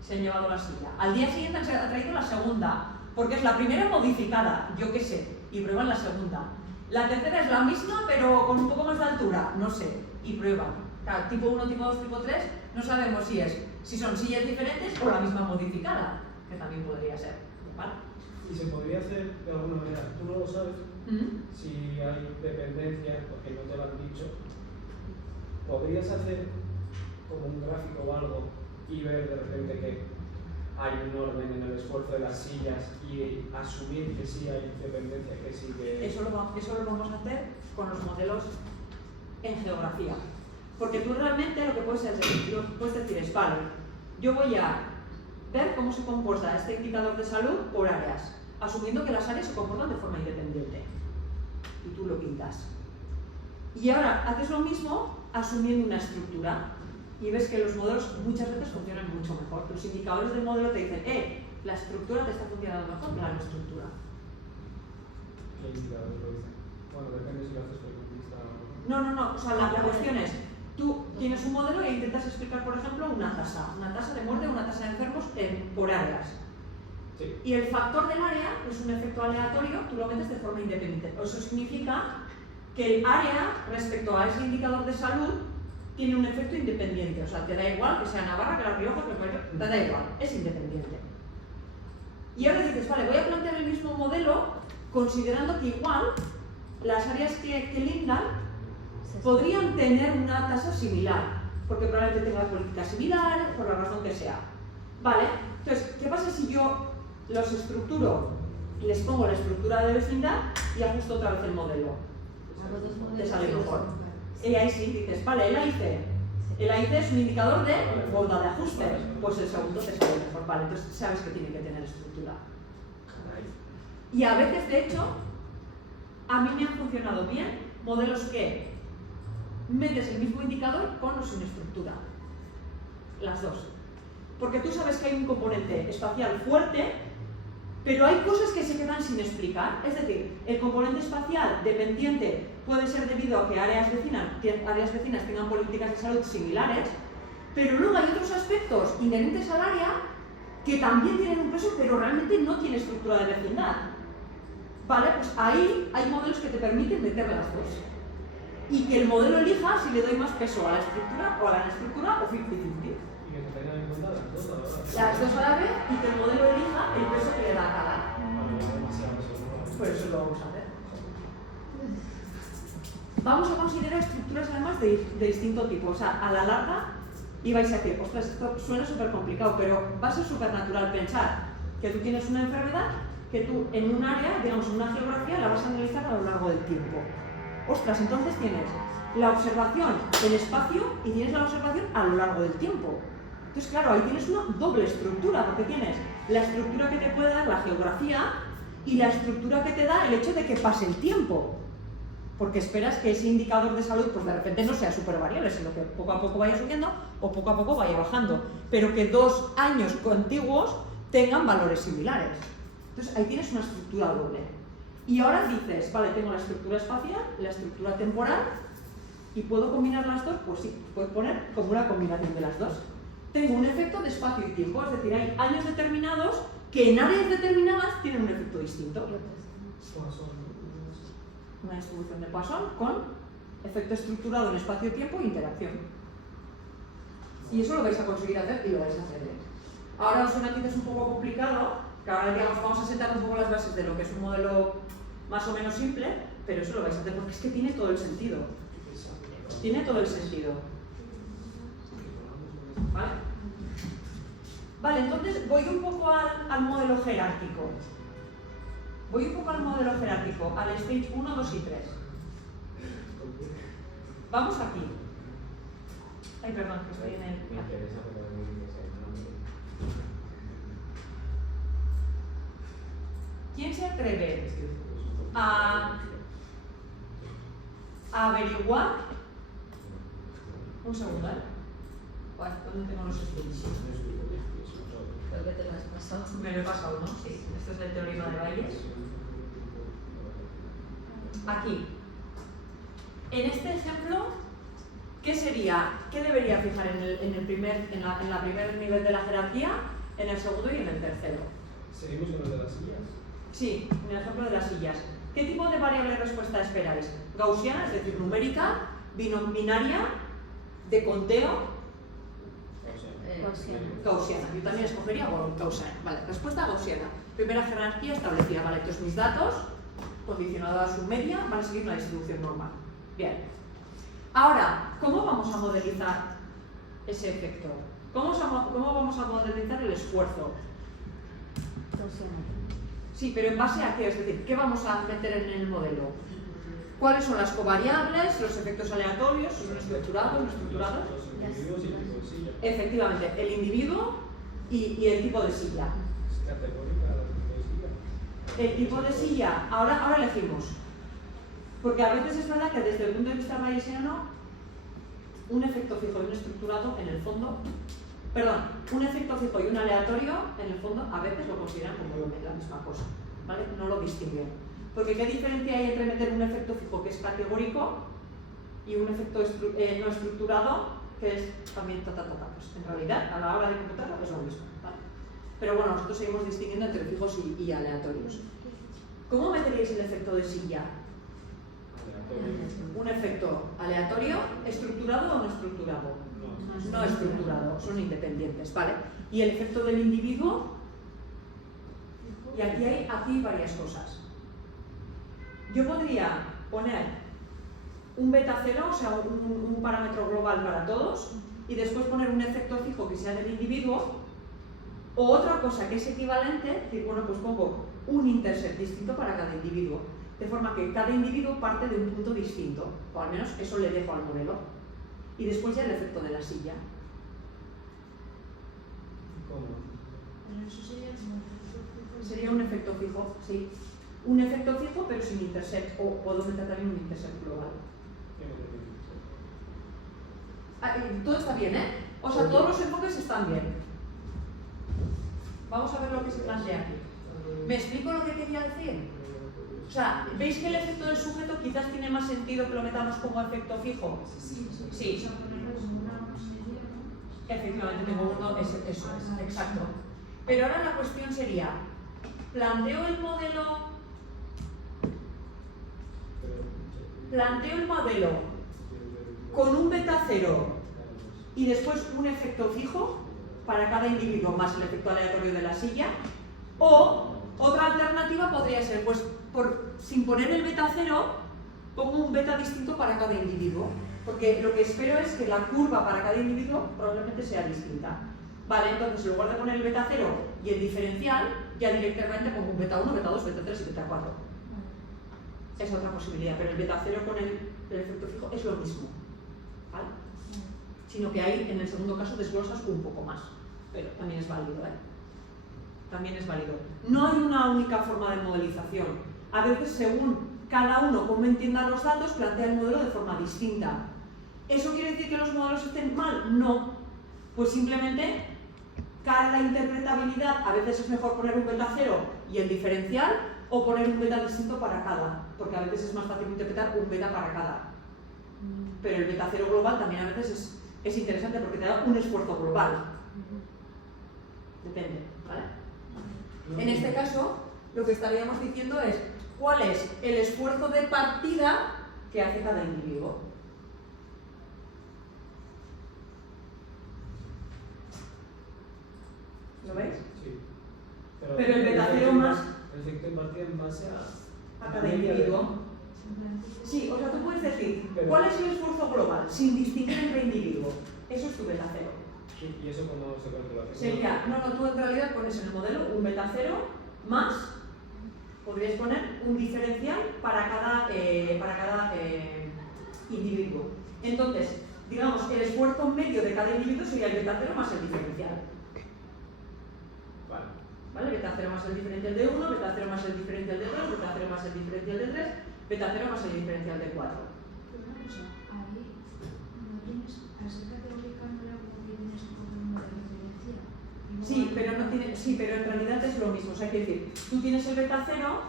Se han llevado la silla. Al día siguiente han traído la segunda, porque es la primera modificada, yo qué sé, y prueban la segunda. La tercera es la misma, pero con un poco más de altura, no sé, y prueban. Claro, tipo 1, tipo 2, tipo 3, no sabemos si son sillas diferentes o la misma modificada, que también podría ser, ¿vale? Y se podría hacer de alguna manera, tú no lo sabes, si hay dependencia, porque no te lo han dicho, podrías hacer como un gráfico o algo y ver de repente que hay un orden en el esfuerzo de las sillas y asumir que sí hay dependencia, que sí que... Eso lo vamos a hacer con los modelos en geografía. Porque tú realmente lo que puedes decir es, vale, yo voy a ver cómo se comporta este indicador de salud por áreas, asumiendo que las áreas se comportan de forma independiente. Y tú lo pintas. Y ahora haces lo mismo asumiendo una estructura. Y ves que los modelos muchas veces funcionan mucho mejor. Los indicadores del modelo te dicen, la estructura te está funcionando mejor que la no estructura. ¿Qué indicadores lo dicen? Bueno, depende si lo haces frecuentista o no. No, o sea, la cuestión es, tú tienes un modelo e intentas explicar, por ejemplo, una tasa de muerte, una tasa de enfermos por áreas. Sí. Y el factor del área es un efecto aleatorio, tú lo metes de forma independiente. Eso significa que el área respecto a ese indicador de salud tiene un efecto independiente. O sea, te da igual que sea Navarra, que La Rioja, que Mayor, te da igual, es independiente. Y ahora dices, vale, voy a plantear el mismo modelo considerando que igual las áreas que lindan podrían tener una tasa similar, porque probablemente tengan políticas similares, por la razón que sea. Vale, entonces, ¿qué pasa si yo los estructuro, les pongo la estructura de vecindad y ajusto otra vez el modelo? Te sale mejor. Y ahí sí dices, vale, el AIC es un indicador de bondad de ajuste, pues el segundo te sale mejor, vale, entonces sabes que tiene que tener estructura. Y a veces, de hecho, a mí me han funcionado bien modelos que metes el mismo indicador con o sin estructura. Las dos. Porque tú sabes que hay un componente espacial fuerte, pero hay cosas que se quedan sin explicar. Es decir, el componente espacial dependiente puede ser debido a que áreas vecinas tengan políticas de salud similares, pero luego hay otros aspectos inherentes al área que también tienen un peso, pero realmente no tiene estructura de vecindad. Vale, pues ahí hay modelos que te permiten meter las dos. Y que el modelo elija si le doy más peso a la estructura o a la no estructura o 50-50. Y que se tengan en cuenta las dos a la vez. Las dos a la vez y que el modelo elija el peso que le da a cada. Demasiado seguro. Pues eso lo vamos a hacer. Vamos a considerar estructuras además de distinto tipo. O sea, a la larga ibais a decir, ostras, esto suena súper complicado, pero va a ser súper natural pensar que tú tienes una enfermedad que tú en un área, digamos en una geografía, la vas a analizar a lo largo del tiempo. Ostras, entonces tienes la observación del espacio y tienes la observación a lo largo del tiempo. Entonces, claro, ahí tienes una doble estructura, porque tienes la estructura que te puede dar la geografía y la estructura que te da el hecho de que pase el tiempo. Porque esperas que ese indicador de salud, pues de repente no sea súper variable, sino que poco a poco vaya subiendo o poco a poco vaya bajando. Pero que 2 años contiguos tengan valores similares. Entonces ahí tienes una estructura doble. Y ahora dices, vale, tengo la estructura espacial, la estructura temporal, y puedo combinar las dos, pues sí, puedes poner como una combinación de las dos. Tengo un efecto de espacio y tiempo, es decir, hay años determinados que en áreas determinadas tienen un efecto distinto. Una distribución de Poisson con efecto estructurado en espacio-tiempo e interacción. Y eso lo vais a conseguir hacer y lo vais a hacer bien. Ahora os suena quizás un poco complicado, que ahora digamos vamos a sentar un poco las bases de lo que es un modelo más o menos simple, pero eso lo vais a hacer porque es que tiene todo el sentido. Tiene todo el sentido. ¿Vale? Vale, entonces voy un poco al modelo jerárquico. Voy un poco al modelo jerárquico, al stage 1, 2 y 3. Vamos aquí. Ay, perdón, que estoy en el... ¿Quién se atreve a averiguar? Un segundo, ¿eh? ¿Dónde tengo los stages? Creo que te lo has pasado. Me lo he pasado, ¿no? Sí, esto es el teorema de Bayes. Aquí. En este ejemplo, ¿qué sería? ¿Qué debería fijar en la primer nivel de la jerarquía, en el segundo y en el tercero? ¿Seguimos con lo de las sillas? Sí, en el ejemplo de las sillas. ¿Qué tipo de variable de respuesta esperáis? Gaussiana, es decir, numérica, binaria, de conteo. Gaussiana. Yo también escogería Gaussiana. Vale, respuesta gaussiana. Primera jerarquía establecida. Vale, entonces mis datos, condicionados a su media, van a seguir una distribución normal. Bien. Ahora, ¿cómo vamos a modelizar ese efecto? ¿Cómo vamos a modelizar el esfuerzo? Sí, pero ¿en base a qué? Es decir, ¿qué vamos a meter en el modelo? ¿Cuáles son las covariables, los efectos aleatorios, son estructurados, no estructurados? Los individuos y el tipo de silla. Efectivamente, el individuo y el tipo de silla. Es categórica la tipo de silla. El tipo de silla, ahora elegimos. Porque a veces es verdad que desde el punto de vista bayesiano, un efecto fijo y un estructurado en el fondo, perdón, un efecto fijo y un aleatorio en el fondo a veces lo consideran como la misma cosa, ¿vale? No lo distinguen. Porque ¿qué diferencia hay entre meter un efecto fijo que es categórico y un efecto no estructurado que es también Pues en realidad, a la hora de computarlo es lo mismo, ¿vale? Pero bueno, nosotros seguimos distinguiendo entre fijos y aleatorios. ¿Cómo meteríais el efecto de silla? Un efecto aleatorio, ¿estructurado o no estructurado? No estructurado, son independientes, ¿vale? Y el efecto del individuo, y aquí hay varias cosas. Yo podría poner un beta cero, o sea, un parámetro global para todos, y después poner un efecto fijo que sea del individuo, o otra cosa que es equivalente, decir, bueno, pues pongo un intercept distinto para cada individuo, de forma que cada individuo parte de un punto distinto, o al menos eso le dejo al modelo. Y después ya el efecto de la silla. ¿Cómo? Sería un efecto fijo, sí. Un efecto fijo pero sin intercept, o puedo meter también un intercept global. Todo está bien, ¿eh? O sea, todos los enfoques están bien. Vamos a ver lo que se plantea aquí. ¿Me explico lo que quería decir? O sea, ¿veis que el efecto del sujeto quizás tiene más sentido que lo metamos como efecto fijo? Sí. Efectivamente, tengo uno, eso es, exacto. Pero ahora la cuestión sería, ¿planteo el modelo con un beta cero y después un efecto fijo para cada individuo más el efecto aleatorio de la silla? O otra alternativa podría ser, pues sin poner el beta cero, pongo un beta distinto para cada individuo, porque lo que espero es que la curva para cada individuo probablemente sea distinta. Vale, entonces en lugar de poner el beta 0 y el diferencial, ya directamente pongo un beta 1, beta 2, beta 3 y beta 4. Es otra posibilidad, pero el beta 0 con el efecto fijo es lo mismo, ¿vale? Sino que ahí en el segundo caso desglosas un poco más, pero también es válido, ¿eh? También es válido. No hay una única forma de modelización. A veces, según cada uno cómo entienda los datos, plantea el modelo de forma distinta. ¿Eso quiere decir que los modelos estén mal? No. Pues simplemente cara a la interpretabilidad, a veces es mejor poner un beta 0 y el diferencial, o poner un beta distinto para cada, porque a veces es más fácil interpretar un beta para cada. Pero el beta 0 global también a veces es interesante porque te da un esfuerzo global. Depende, ¿vale? En este caso, lo que estaríamos diciendo es cuál es el esfuerzo de partida que hace cada individuo. ¿Lo veis? Sí. Pero el beta 0 más El efecto en partida en base a cada individuo. Sí, o sea, tú puedes decir, ¿cuál es el esfuerzo global? Sin distinguir entre individuos. Eso es tu beta 0. ¿Y eso cómo se calcula? Sería, no, tú en realidad pones en el modelo un beta 0 más, podrías poner un diferencial para cada individuo. Entonces, digamos, el esfuerzo medio de cada individuo sería el beta 0 más el diferencial. ¿Vale? Beta 0 más el diferencial de 1, beta 0 más el diferencial de 2, beta 0 más el diferencial de 3, beta 0 más el diferencial de 4. Pero una cosa, ahí no tienes, al ser categórica no le hago que tienes que poner un número de referencia. Sí, pero en realidad es lo mismo. O sea, quiere decir, tú tienes el beta 0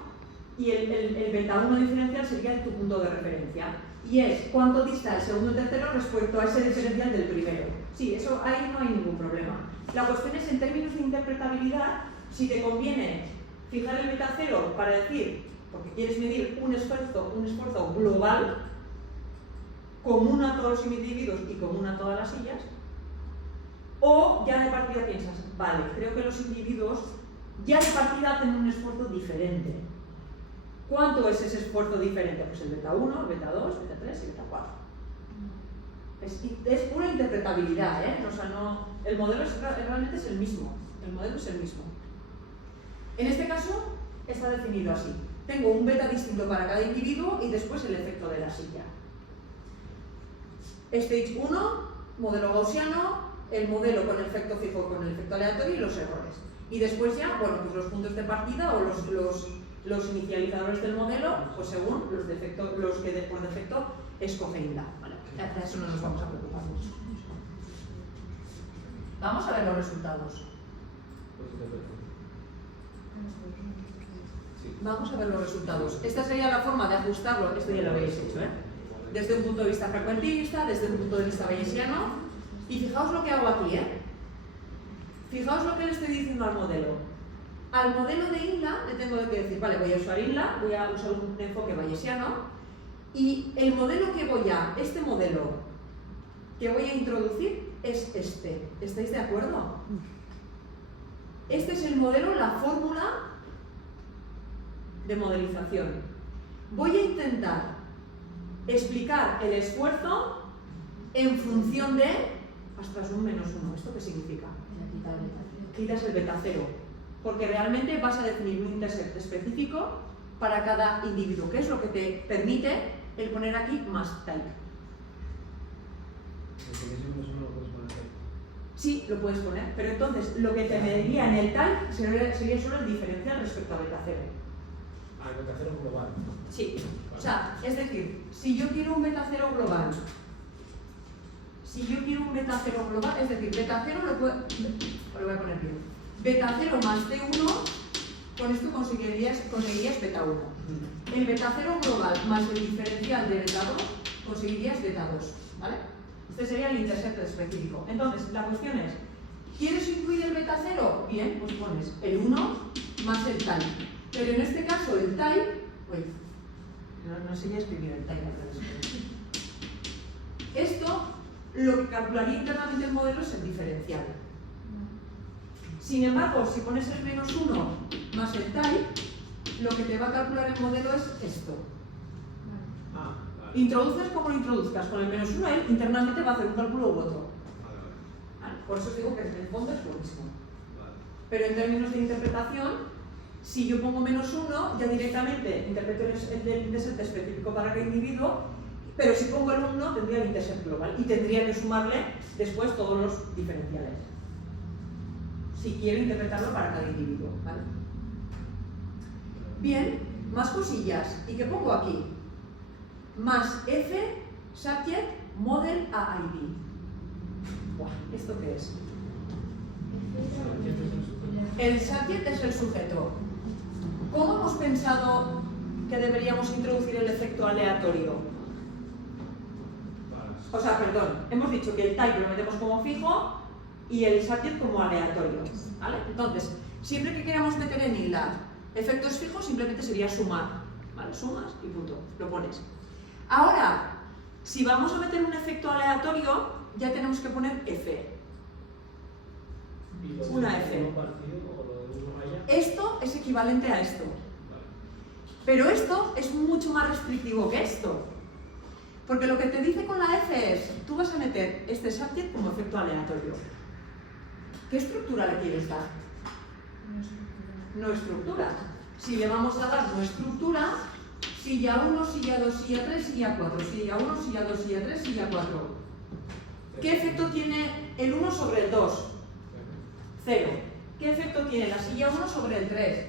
y el beta 1 diferencial sería tu punto de referencia. Y es cuánto dista el segundo y tercero respecto a ese diferencial del primero. Sí, eso ahí no hay ningún problema. La cuestión es en términos de interpretabilidad, si te conviene fijar el beta 0 para decir, porque quieres medir un esfuerzo global, común a todos los individuos y común a todas las sillas, o ya de partida piensas, vale, creo que los individuos ya de partida hacen un esfuerzo diferente. ¿Cuánto es ese esfuerzo diferente? Pues el beta 1, el beta 2, beta 3 y beta 4. Es pura interpretabilidad, ¿eh? O sea, no, el modelo realmente es el mismo. El modelo es el mismo. En este caso está definido así. Tengo un beta distinto para cada individuo y después el efecto de la silla. Stage 1, modelo gaussiano, el modelo con el efecto fijo, con el efecto aleatorio y los errores. Y después ya, bueno, pues los puntos de partida o los inicializadores del modelo, pues según los que por defecto escogen la. Vale, de eso no nos vamos a preocupar mucho. Vamos a ver los resultados. Vamos a ver los resultados. Esta sería la forma de ajustarlo, esto ya lo habéis hecho, ¿eh? Desde un punto de vista frecuentista, desde un punto de vista bayesiano. Y fijaos lo que hago aquí, ¿eh? Fijaos lo que le estoy diciendo al modelo. Al modelo de INLA le tengo que decir, vale, voy a usar INLA, voy a usar un enfoque bayesiano, y el modelo que este modelo que voy a introducir es este. ¿Estáis de acuerdo? Este es el modelo, la fórmula de modelización. Voy a intentar explicar el esfuerzo en función de hasta un menos 1. ¿Esto qué significa? Quitas el beta 0, porque realmente vas a definir un intercept específico para cada individuo, que es lo que te permite el poner aquí más type. Sí, lo puedes poner, pero entonces lo que te mediría en el type sería solo el diferencial respecto a beta 0. Ah, el beta 0 global. Sí, o sea, es decir, si yo quiero un beta 0 global, es decir, beta 0 lo voy a poner bien. Beta 0 más T1, con esto conseguirías beta 1. El beta 0 global más el diferencial de beta 2, conseguirías beta 2, ¿vale? Este sería el intercepto específico. Entonces, la cuestión es, ¿quieres incluir el beta 0? Bien, pues pones el 1 más el type. Pero en este caso el type, no sé ya escribir el type. Esto, lo que calcularía internamente el modelo es el diferencial. Sin embargo, si pones el menos 1 más el type, lo que te va a calcular el modelo es esto. Introduces como lo introduzcas, con el menos 1 él internamente va a hacer un cálculo u otro. Por eso os digo que en el fondo es lo mismo. Pero en términos de interpretación, si yo pongo menos 1, ya directamente interpreto el intercept específico para cada individuo, pero si pongo el 1 tendría el intercept global y tendría que sumarle después todos los diferenciales. Si quiero interpretarlo para cada individuo, ¿vale? Bien, más cosillas. ¿Y qué pongo aquí? Más F, subject, model AID. Buah, ¿esto qué es? El subject es el sujeto. ¿Cómo hemos pensado que deberíamos introducir el efecto aleatorio? O sea, perdón, hemos dicho que el type lo metemos como fijo y el subject como aleatorio, ¿vale? Entonces, siempre que queramos meter en isla efectos fijos, simplemente sería sumar, ¿vale? Sumas y punto, lo pones. Ahora, si vamos a meter un efecto aleatorio, ya tenemos que poner f. Una f. Esto es equivalente a esto. Pero esto es mucho más restrictivo que esto. Porque lo que te dice con la f es, tú vas a meter este subject como efecto aleatorio. ¿Qué estructura le quieres dar? No estructura. Si le vamos a dar no estructura, silla 1, silla 2, silla 3, silla 4, silla 1, silla 2, silla 3, silla 4. ¿Qué efecto tiene el 1 sobre el 2? 0. ¿Qué efecto tiene la silla 1 sobre el 3?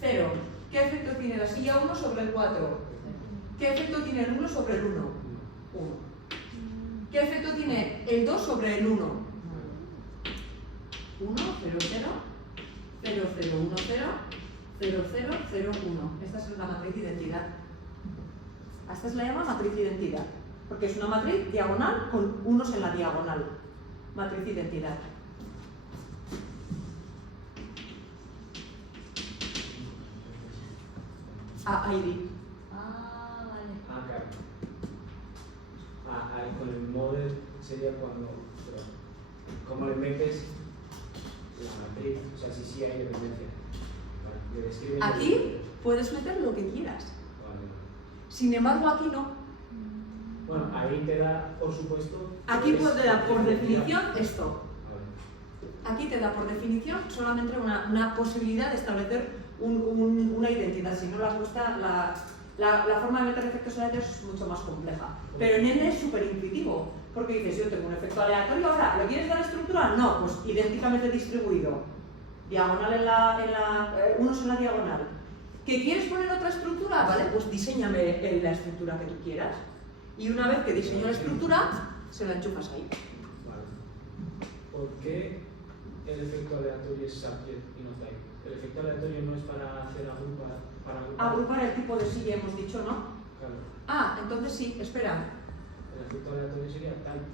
0. ¿Qué efecto tiene la silla 1 sobre el 4? ¿Qué efecto tiene el 1 sobre el 1? 1. ¿Qué efecto tiene el 2 sobre el 1? 1, 0, 0, 0, 0, 1, 0, 0, 0, 0, 1. Esta es la matriz de identidad. A esta se la llama matriz de identidad, porque es una matriz diagonal con unos en la diagonal. Matriz de identidad. ID. Vale. Claro. Con el model sería cuando, ¿cómo le metes la matriz? O sea, si hay dependencia. Aquí puedes meter lo que quieras. Vale. Sin embargo, aquí no. Bueno, ahí te da, por supuesto. Aquí te da por definición esto. Vale. Aquí te da por definición solamente una posibilidad de establecer una identidad. Si no, la forma de meter efectos aleatorios es mucho más compleja. Pero en N es súper intuitivo, porque dices, yo tengo un efecto aleatorio, ahora, ¿lo quieres dar estructura? No, pues idénticamente distribuido. Diagonal unos en la diagonal. ¿Que quieres poner otra estructura? Vale, pues diséñame la estructura que tú quieras. Y una vez que diseño la estructura, se la enchufas ahí. Vale. ¿Por qué el efecto aleatorio es subject y no type? El efecto aleatorio no es para hacer Agrupar el tipo de silla, hemos dicho, ¿no? Claro. Ah, entonces sí, espera. El efecto aleatorio sería type.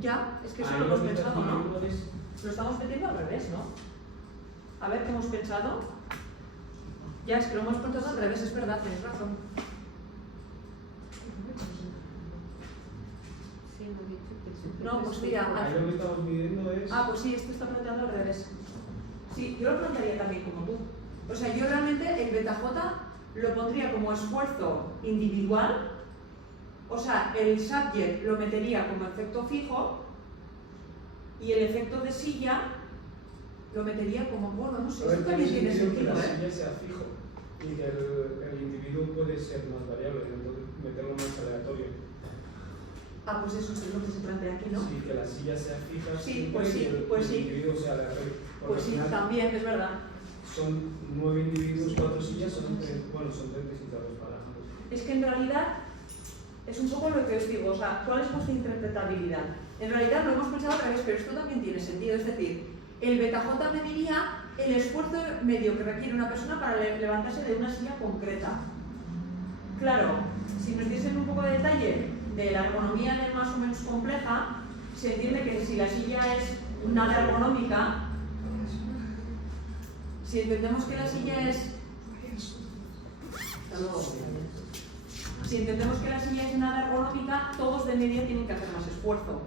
Ya, es que eso Ahí lo hemos que pensado, aquí ¿no? puedes- Lo estamos metiendo al revés, ¿no? A ver, ¿qué hemos pensado? Ya, es que lo hemos pensado al revés, es verdad, tienes razón. No, pues mira, Ahí lo que estamos midiendo es. ah, pues sí, esto está planteando al revés. Sí, yo lo plantearía también como tú. O sea, yo realmente el beta J lo pondría como esfuerzo individual. O sea, el subject lo metería como efecto fijo y el efecto de silla lo metería como, bueno, no sé, esto también tiene que sentido, la ¿eh? silla sea fijo y que el individuo puede ser más variable, entonces meterlo más aleatorio. Ah, pues eso es lo que se plantea aquí, ¿no? Sí, que la silla sea fija Sí, siempre pues sí, y el pues sí. individuo sea aleatorio. Porque Pues sí, al final también, es verdad. son 9 individuos, 4 sillas, son 36 parámetros. Es que en realidad es un poco lo que os digo, o sea, ¿cuál es vuestra interpretabilidad? En realidad lo hemos pensado al revés, pero esto también tiene sentido, es decir, el beta J mediría el esfuerzo medio que requiere una persona para levantarse de una silla concreta. Claro, si nos diesen un poco de detalle de la ergonomía más o menos compleja, se entiende que si la silla es nada ergonómica, si entendemos que la silla es... Hasta luego. Si entendemos que la silla es nada ergonómica, todos de media tienen que hacer más esfuerzo.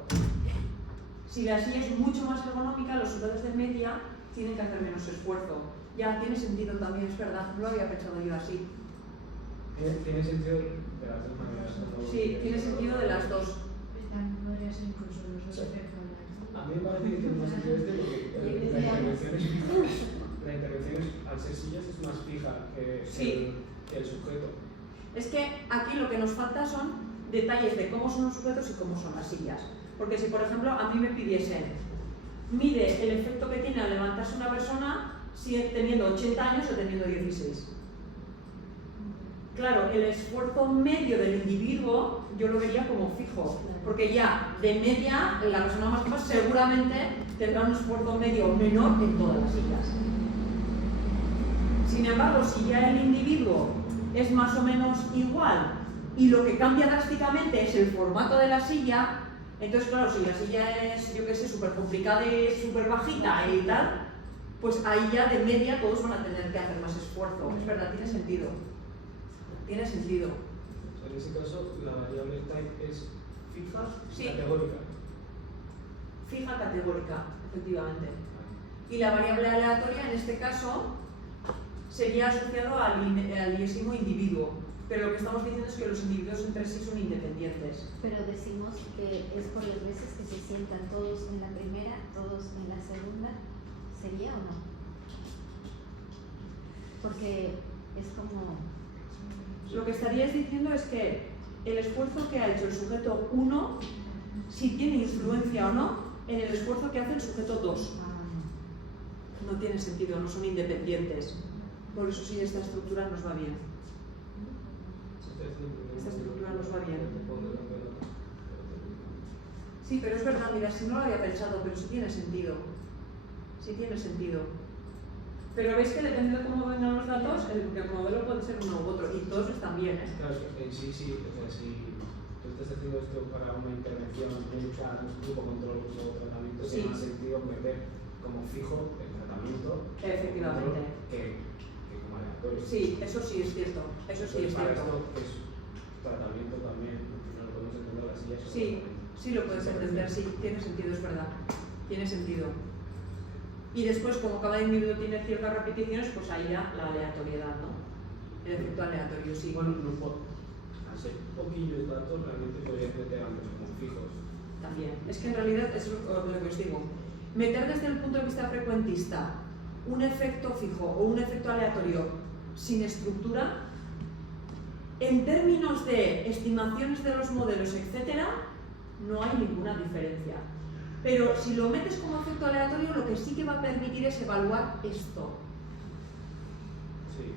Si la silla es mucho más ergonómica, los sujetos de media tienen que hacer menos esfuerzo. Ya, tiene sentido también, es verdad, no lo había pensado yo así. Tiene sentido de las dos maneras. ¿no? Sí, tiene sentido de las dos. También podría ser incluso los dos efectos. A mí me parece que tiene más sentido este porque la intervención es, al ser sillas es más fija que Sí. el sujeto. Es que aquí lo que nos falta son detalles de cómo son los sujetos y cómo son las sillas. Porque si, por ejemplo, a mí me pidiesen, mide el efecto que tiene al levantarse una persona si teniendo 80 años o teniendo 16. claro, el esfuerzo medio del individuo yo lo vería como fijo, porque ya de media la persona más capaz seguramente tendrá un esfuerzo medio menor en todas las sillas. Sin embargo, si ya el individuo es más o menos igual y lo que cambia drásticamente es el formato de la silla, entonces claro, si la silla es, yo qué sé, súper complicada y súper bajita y tal, pues ahí ya de media todos van a tener que hacer más esfuerzo. Es verdad, tiene sentido. Tiene sentido. O sea, en ese caso, la variable type es fija y Sí. categórica. Fija categórica, efectivamente. Y la variable aleatoria, en este caso, sería asociado al iésimo individuo. Pero lo que estamos diciendo es que los individuos entre sí son independientes. Pero decimos que es por las veces que se sientan todos en la primera, todos en la segunda, ¿sería o no? Porque es como... Lo que estarías diciendo es que el esfuerzo que ha hecho el sujeto 1, si tiene influencia o no en el esfuerzo que hace el sujeto 2. No tiene sentido, no son independientes. Por eso sí, esta estructura nos va bien. Esta estructura nos va bien. Sí, pero es verdad, mira, si no lo había pensado, pero sí tiene sentido. Sí tiene sentido. Pero veis que depende de cómo vengan los datos, el modelo puede ser uno u otro, y todos están bien, ¿eh? Claro, en sí, o sea, si tú estás haciendo esto para una intervención médica, un grupo control o tratamiento, Sí. tiene más sentido meter como fijo el tratamiento Efectivamente. que como aleatorio. Sí, eso sí es cierto. Eso sí es Para cierto. esto es tratamiento también, no lo podemos entender así. Es Sí, sí lo puedes entender, sí, tiene sentido, es verdad. Tiene sentido. Y después, como cada individuo tiene ciertas repeticiones, pues ahí ya la aleatoriedad, ¿no? El efecto aleatorio, sí. Bueno, al ser poquillos datos, realmente podrías meter ambos como fijos. También. Es que en realidad es lo que os digo. Meter desde el punto de vista frecuentista un efecto fijo o un efecto aleatorio sin estructura, en términos de estimaciones de los modelos, etc., no hay ninguna diferencia. Pero si lo metes como efecto aleatorio, lo que sí que va a permitir es evaluar esto. Sí.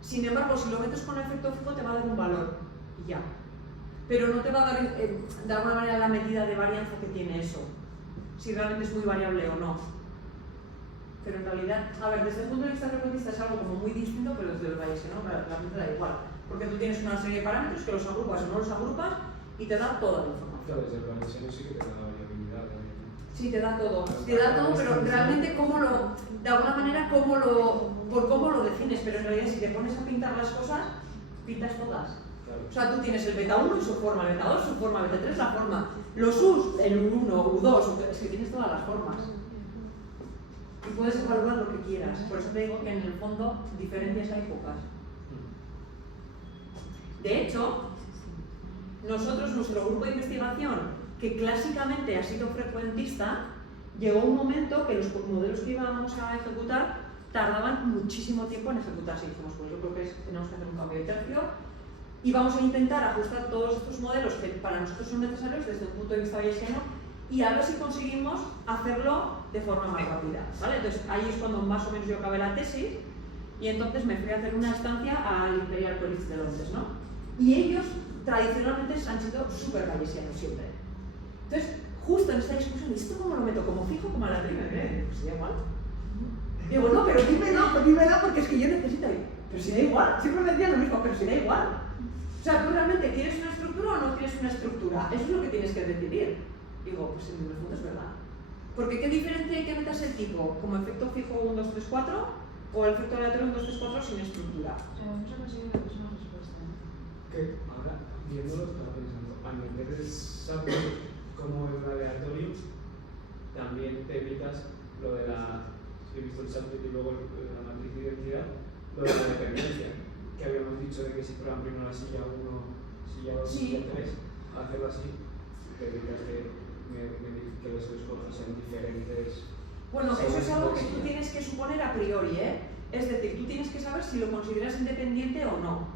Sin embargo, si lo metes con efecto fijo, te va a dar un valor y ya. Pero no te va a dar, de alguna manera, la medida de varianza que tiene eso. Si realmente es muy variable o no. Pero en realidad, a ver, desde el punto de vista frecuentista es algo como muy distinto, pero desde el bayesiano realmente da igual. Porque tú tienes una serie de parámetros que los agrupas o no los agrupas y te da toda la información. Claro, desde el bayesiano sí que te da variabilidad. Sí, te da todo, pero realmente de alguna manera por cómo lo defines, pero en realidad si te pones a pintar las cosas, pintas todas. Claro. O sea, tú tienes el beta 1 y su forma, el beta 2 su forma, el beta 3 la forma, los U's, el U1, U2, es que tienes todas las formas. Y puedes evaluar lo que quieras, por eso te digo que en el fondo diferencias hay pocas. De hecho, nosotros, nuestro grupo de investigación, que clásicamente ha sido frecuentista, llegó un momento que los modelos que íbamos a ejecutar tardaban muchísimo tiempo en ejecutarse. Y dijimos, pues yo creo que tenemos que hacer un cambio de tercio y vamos a intentar ajustar todos estos modelos que para nosotros son necesarios desde un punto de vista bayesiano y a ver si conseguimos hacerlo de forma más rápida, ¿vale? Entonces ahí es cuando más o menos yo acabé la tesis y entonces me fui a hacer una estancia al Imperial College de Londres, ¿no? Y ellos tradicionalmente han sido súper bayesianos siempre. Entonces, justo en esta discusión, ¿esto cómo lo meto? ¿Como fijo como aleatorio? Pues da igual. Digo, no, pero dímelo porque es que yo necesito. Pero si da igual, siempre me decían lo mismo, pero si da igual. O sea, ¿tú realmente quieres una estructura o no quieres una estructura? Eso es lo que tienes que decidir. Digo, pues en el fondo es verdad. Porque ¿qué diferencia hay que metas el tipo? ¿Como efecto fijo 1, 2, 3, 4? ¿O el efecto aleatorio 1, 2, 3, 4 sin estructura? O sea, vamos a conseguir la misma respuesta, ¿no? Que ahora, viéndolo, estaba pensando, al meter el subgroup como el aleatorio, también te evitas lo de la, si he visto el subgroup y luego la matriz de identidad, lo de la dependencia, que habíamos dicho de que si prueban primero la silla 1, silla 2, Sí. silla 3, hacerlo así, te evitas que los esfuerzos sean diferentes. Bueno, eso es algo que tú silla. tienes que suponer a priori, ¿eh? Es decir, tú tienes que saber si lo consideras independiente o no.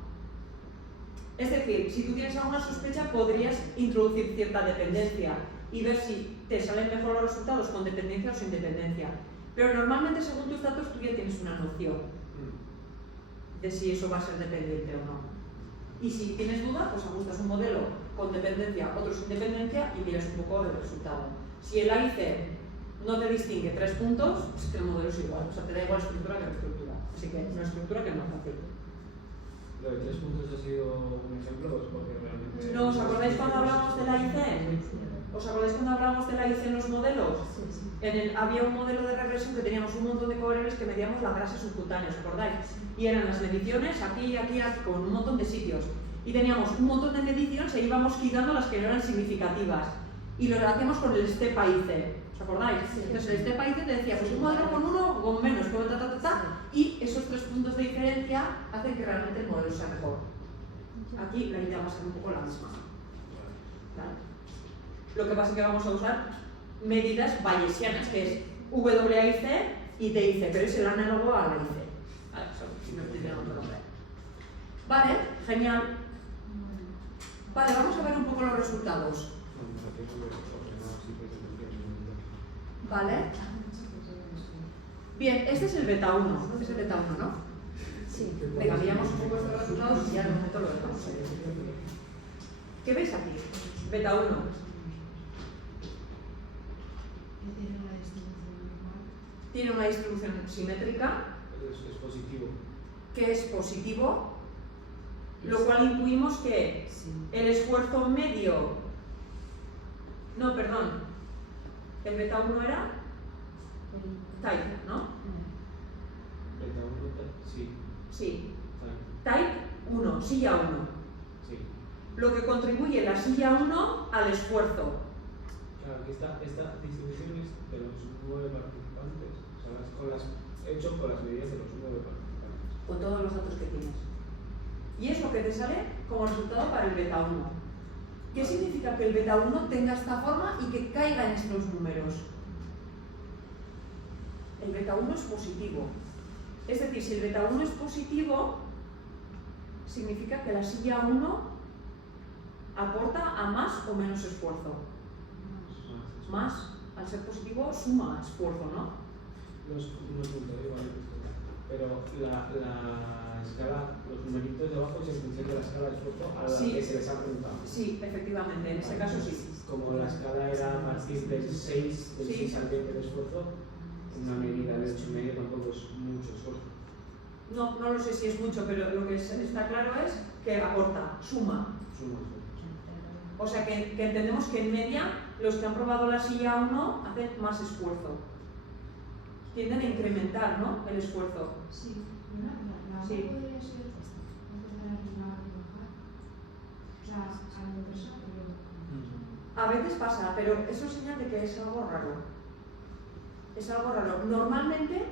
Es decir, si tú tienes alguna sospecha, podrías introducir cierta dependencia y ver si te salen mejor los resultados con dependencia o sin dependencia. Pero normalmente, según tus datos, tú ya tienes una noción de si eso va a ser dependiente o no. Y si tienes duda, pues ajustas un modelo con dependencia, otro sin dependencia y miras un poco el resultado. Si el A y C no te distingue 3 puntos, es que el modelo es igual, o sea, te da igual estructura que estructura. Así que una estructura que es más fácil. Lo de 3 puntos ha sido un ejemplo, pues porque realmente... ¿No os acordáis cuando hablamos de la IC? ¿Os acordáis cuando hablamos de la IC en los modelos? Había un modelo de regresión que teníamos un montón de covariables que medíamos la grasa subcutánea, ¿os acordáis? Y eran las mediciones aquí, aquí, aquí, con un montón de sitios. Y teníamos un montón de mediciones e íbamos quitando las que no eran significativas. Y lo hacíamos con el STEP IC. ¿Os acordáis? Entonces el STEP IC te decía, pues un modelo con uno o con menos, con y esos 3 puntos de diferencia hacen que realmente el modelo sea mejor. Aquí la idea va a ser un poco la misma. ¿Vale? Lo que pasa es que vamos a usar medidas bayesianas, que es WAIC y DIC, pero es el análogo a la IC. Vale, si no tiene otro nombre. Vale, genial. Vale, vamos a ver un poco los resultados. Vale. Bien, este es el beta 1. Este es el beta 1, ¿no? Sí. Venga, miramos un poco estos resultados y ya de momento lo dejamos. ¿Qué veis aquí? Beta 1. Tiene una distribución simétrica, Es positivo. que es positivo, lo cual intuimos que el esfuerzo medio... No, perdón. El beta 1 era type, ¿no? Beta 1, sí. Sí. Type. Type 1, silla 1. Sí. Lo que contribuye la silla 1 al esfuerzo. Claro, que esta distribución es de los 9 participantes. O sea, hecho con las medidas de los 9 participantes. Con todos los datos que tienes. Y es lo que te sale como resultado para el beta 1. ¿Qué significa que el beta 1 tenga esta forma y que caiga en estos números? El beta 1 es positivo. Es decir, si el beta 1 es positivo, significa que la silla 1 aporta a más o menos esfuerzo. Más, al ser positivo, suma esfuerzo, ¿no? No punto, igual. Pero la escala, los numeritos de abajo es en función de la escala de esfuerzo a la que se les ha preguntado. Sí, efectivamente, en ese caso sí. Como la escala era a partir del 6, del 6 al 20 de esfuerzo, una medida de 8,5 tampoco es mucho esfuerzo. No lo sé si es mucho, pero lo que está claro es que aporta, suma. Suma esfuerzo. O sea que entendemos que en media los que han probado la silla 1 hacen más esfuerzo. Tienden a incrementar, ¿no?, el esfuerzo. Sí, la Sí. podría ser empezar a bajar. O sea, a la inversa, pero... A veces pasa, pero eso es señal de que es algo raro. Es algo raro. Normalmente,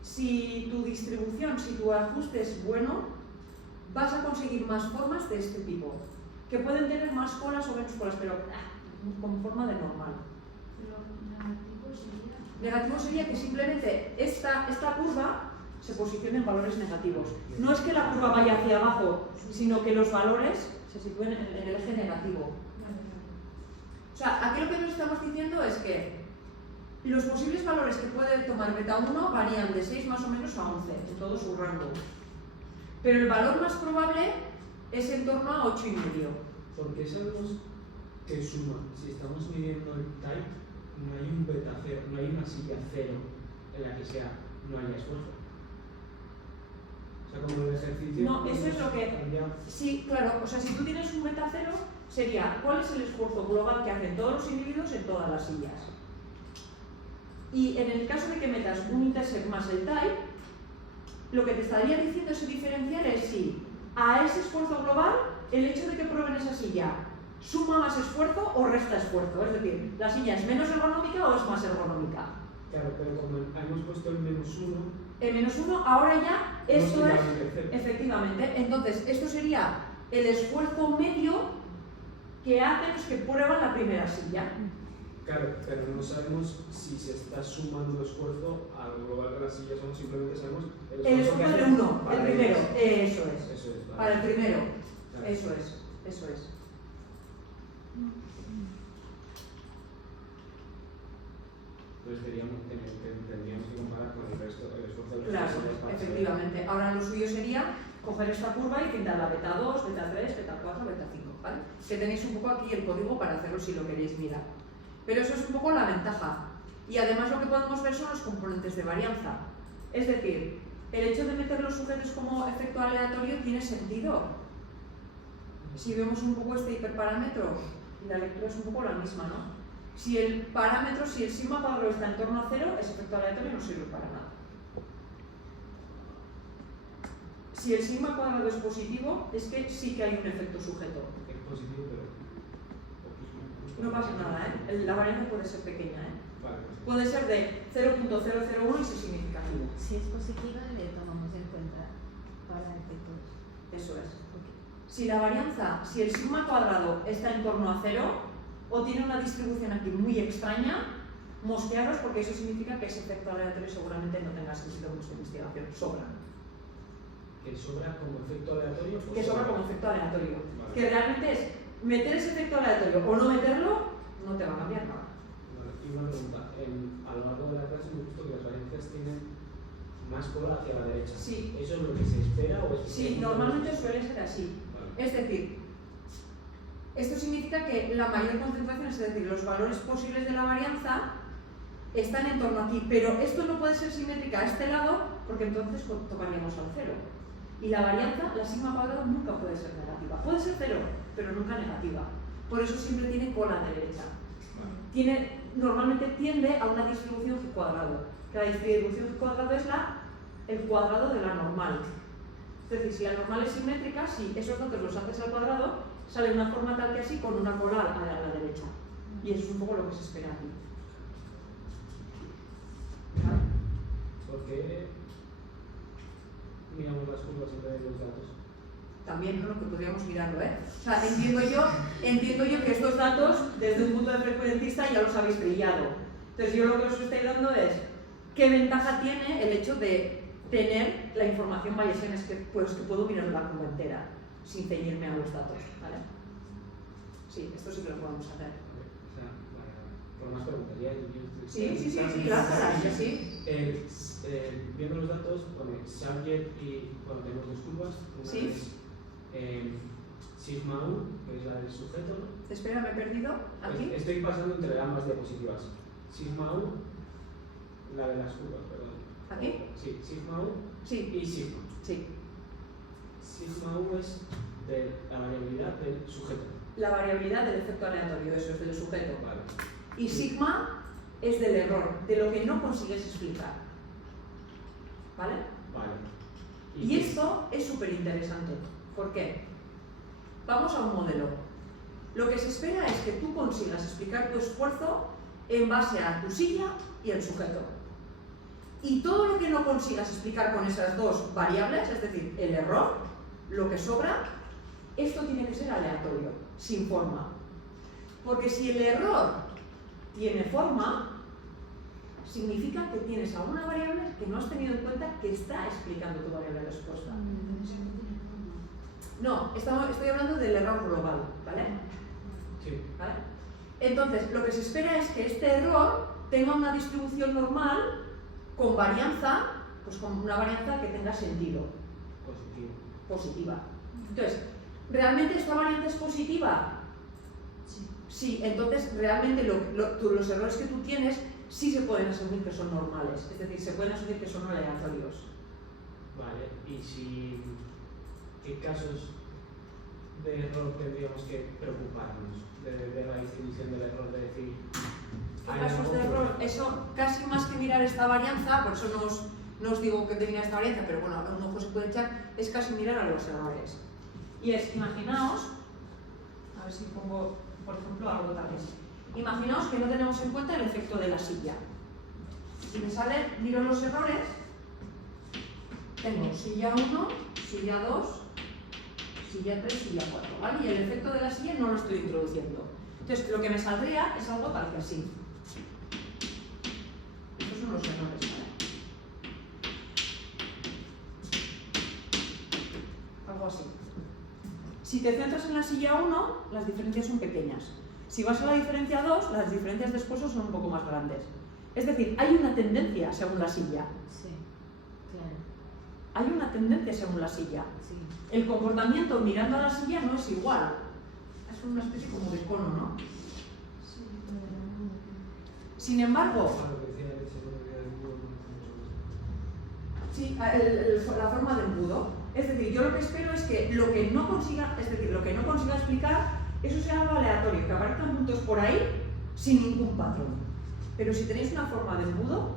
si tu distribución, si tu ajuste es bueno, vas a conseguir más formas de este tipo, que pueden tener más colas o menos colas, pero con forma de normal. Pero negativo sería... Negativo sería que simplemente esta curva se posicione en valores negativos. No es que la curva vaya hacia abajo, sino que los valores se sitúen en el eje negativo. O sea, aquí lo que nos estamos diciendo es que los posibles valores que puede tomar beta 1 varían de 6 más o menos a 11, en todo su rango. Pero el valor más probable es en torno a 8,5. ¿Por qué sabemos que suma? Si estamos midiendo el type, no hay un beta 0, no hay una silla 0 en la que no haya esfuerzo. O sea, como el ejercicio... No, eso es lo que... Sí, claro, o sea, si tú tienes un beta 0, sería ¿cuál es el esfuerzo global que hacen todos los individuos en todas las sillas? Y en el caso de que metas un intercept más el type, lo que te estaría diciendo ese diferencial es si a ese esfuerzo global el hecho de que prueben esa silla suma más esfuerzo o resta esfuerzo, es decir, ¿la silla es menos ergonómica o es más ergonómica? Claro, pero como hemos puesto el -1... El -1, ahora ya, esto no es... es... Efectivamente, entonces esto sería el esfuerzo medio que hacen los que prueban la primera silla. Claro, pero no sabemos si se está sumando esfuerzo al global de las sillas o no, simplemente sabemos El esfuerzo del 1, el primero, ellas. eso es. Eso es, vale. Para el primero, Claro. eso es. Entonces tendríamos que comparar con el resto, el esfuerzo de las Claro, sillas para saber. efectivamente. Ahora lo suyo sería coger esta curva y pintarla beta 2, beta 3, beta 4, beta 5, ¿vale? Que tenéis un poco aquí el código para hacerlo si lo queréis mirar. Pero eso es un poco la ventaja. Y además lo que podemos ver son los componentes de varianza. Es decir, el hecho de meter los sujetos como efecto aleatorio tiene sentido. Si vemos un poco este hiperparámetro, la lectura es un poco la misma, ¿no? Si el parámetro, si el sigma cuadrado está en torno a 0, ese efecto aleatorio no sirve para nada. Si el sigma cuadrado es positivo, es que sí que hay un efecto sujeto. Es positivo, pero... No pasa nada, ¿eh? La varianza puede ser pequeña, ¿eh? Vale. Puede ser de 0.001 y ser significativo. Si es positiva, le tomamos en cuenta para efectos. Eso es. Si la varianza, si el sigma cuadrado está en torno a 0 o tiene una distribución aquí muy extraña, mosquearos porque eso significa que ese efecto aleatorio seguramente no tenga sentido en vuestra investigación. Sobra. ¿Que sobra como efecto aleatorio? Que sobra como efecto aleatorio. Vale. Que realmente es meter ese efecto aleatorio o no meterlo, no te va a cambiar nada. Vale. Y una pregunta. A lo largo de la clase hemos visto que las varianzas tienen más cola hacia la derecha. Sí. ¿Eso es lo que se espera o es Sí, normalmente suele ser así. Vale. Es decir, esto significa que la mayor concentración, es decir, los valores posibles de la varianza están en torno aquí, pero esto no puede ser simétrica a este lado porque entonces tocaríamos al 0. Y la varianza, la sigma cuadrado, nunca puede ser negativa. Puede ser 0, pero nunca negativa. Por eso siempre tiene cola derecha. Normalmente tiende a una distribución G cuadrado, que la distribución G cuadrado es el cuadrado de la normal. Es decir, si la normal es simétrica, si esos datos los haces al cuadrado, sale una forma tal que así con una cola a la derecha. Y eso es un poco lo que se espera aquí. ¿Vale? ¿Por qué miramos las curvas en vez de los datos? También, ¿no? Lo que podríamos mirarlo, ¿eh? O sea, entiendo yo que estos datos, desde un punto de frecuentista, ya los habéis brillado. Entonces, yo lo que os estoy dando es qué ventaja tiene el hecho de tener la información bayesiana, que puedo mirar la curva entera, sin ceñirme a los datos, ¿vale? Sí, esto sí que lo podemos hacer. O sea, por más preguntas, ya Sí, lánzalas, sí. Viendo los datos, pone subject y bueno, tenemos dos curvas. Una Sí. es sigma U, que es la del sujeto. Espera, me he perdido. ¿Aquí? Estoy pasando entre ambas diapositivas. Sigma U, la de las curvas, perdón. ¿Aquí? Sí, sigma U Sí, y sigma. sí. Sigma U es de la variabilidad del sujeto. La variabilidad del efecto aleatorio, eso es del sujeto. Vale. Y sigma es del error, de lo que no consigues explicar. ¿Vale? Vale. Y esto es súper interesante. ¿Por qué? Vamos a un modelo. Lo que se espera es que tú consigas explicar tu esfuerzo en base a tu silla y el sujeto. Y todo lo que no consigas explicar con esas dos variables, es decir, el error, lo que sobra, esto tiene que ser aleatorio, sin forma. Porque si el error tiene forma, significa que tienes alguna variable que no has tenido en cuenta que está explicando tu variable de respuesta. No, estoy hablando del error global, ¿vale? Sí. ¿Vale? Entonces, lo que se espera es que este error tenga una distribución normal con varianza, pues con una varianza que tenga sentido, Positivo. positiva. Entonces, ¿realmente esta varianza es positiva? Sí. Sí, entonces realmente los errores que tú tienes sí se pueden asumir que son normales, es decir, se pueden asumir que son aleatorios. Vale, y si... ¿Qué casos de error tendríamos que preocuparnos de la distribución del error? De decir... ¿Qué casos de error? Eso, casi más que mirar esta varianza, por eso no os digo que te mirar esta varianza, pero bueno, a un ojo se puede echar, es casi mirar a los errores. Y es, imaginaos, a ver si pongo, por ejemplo, algo tal vez. Imaginaos que no tenemos en cuenta el efecto de la silla. Si me sale, miro los errores, tengo silla 1, silla 2, silla 3, silla 4, ¿vale? Y el efecto de la silla no lo estoy introduciendo. Entonces, lo que me saldría es algo tal que así. Estos son los errores, ¿vale? Algo así. Si te centras en la silla 1, las diferencias son pequeñas. Si vas a la diferencia 2, las diferencias de esposos son un poco más grandes. Es decir, hay una tendencia según la silla. Sí, claro. hay una tendencia según la silla. Sí. El comportamiento mirando a la silla no es igual. Es una especie como de cono, ¿no? Sí, pero no. Sin embargo, Lo que decía el segundo día del mundo, sí, la forma de embudo. Es decir, yo lo que espero es que lo que no consiga, es decir, lo que no consiga explicar, eso sea algo aleatorio, que aparezcan puntos por ahí sin ningún patrón. Pero si tenéis una forma de embudo,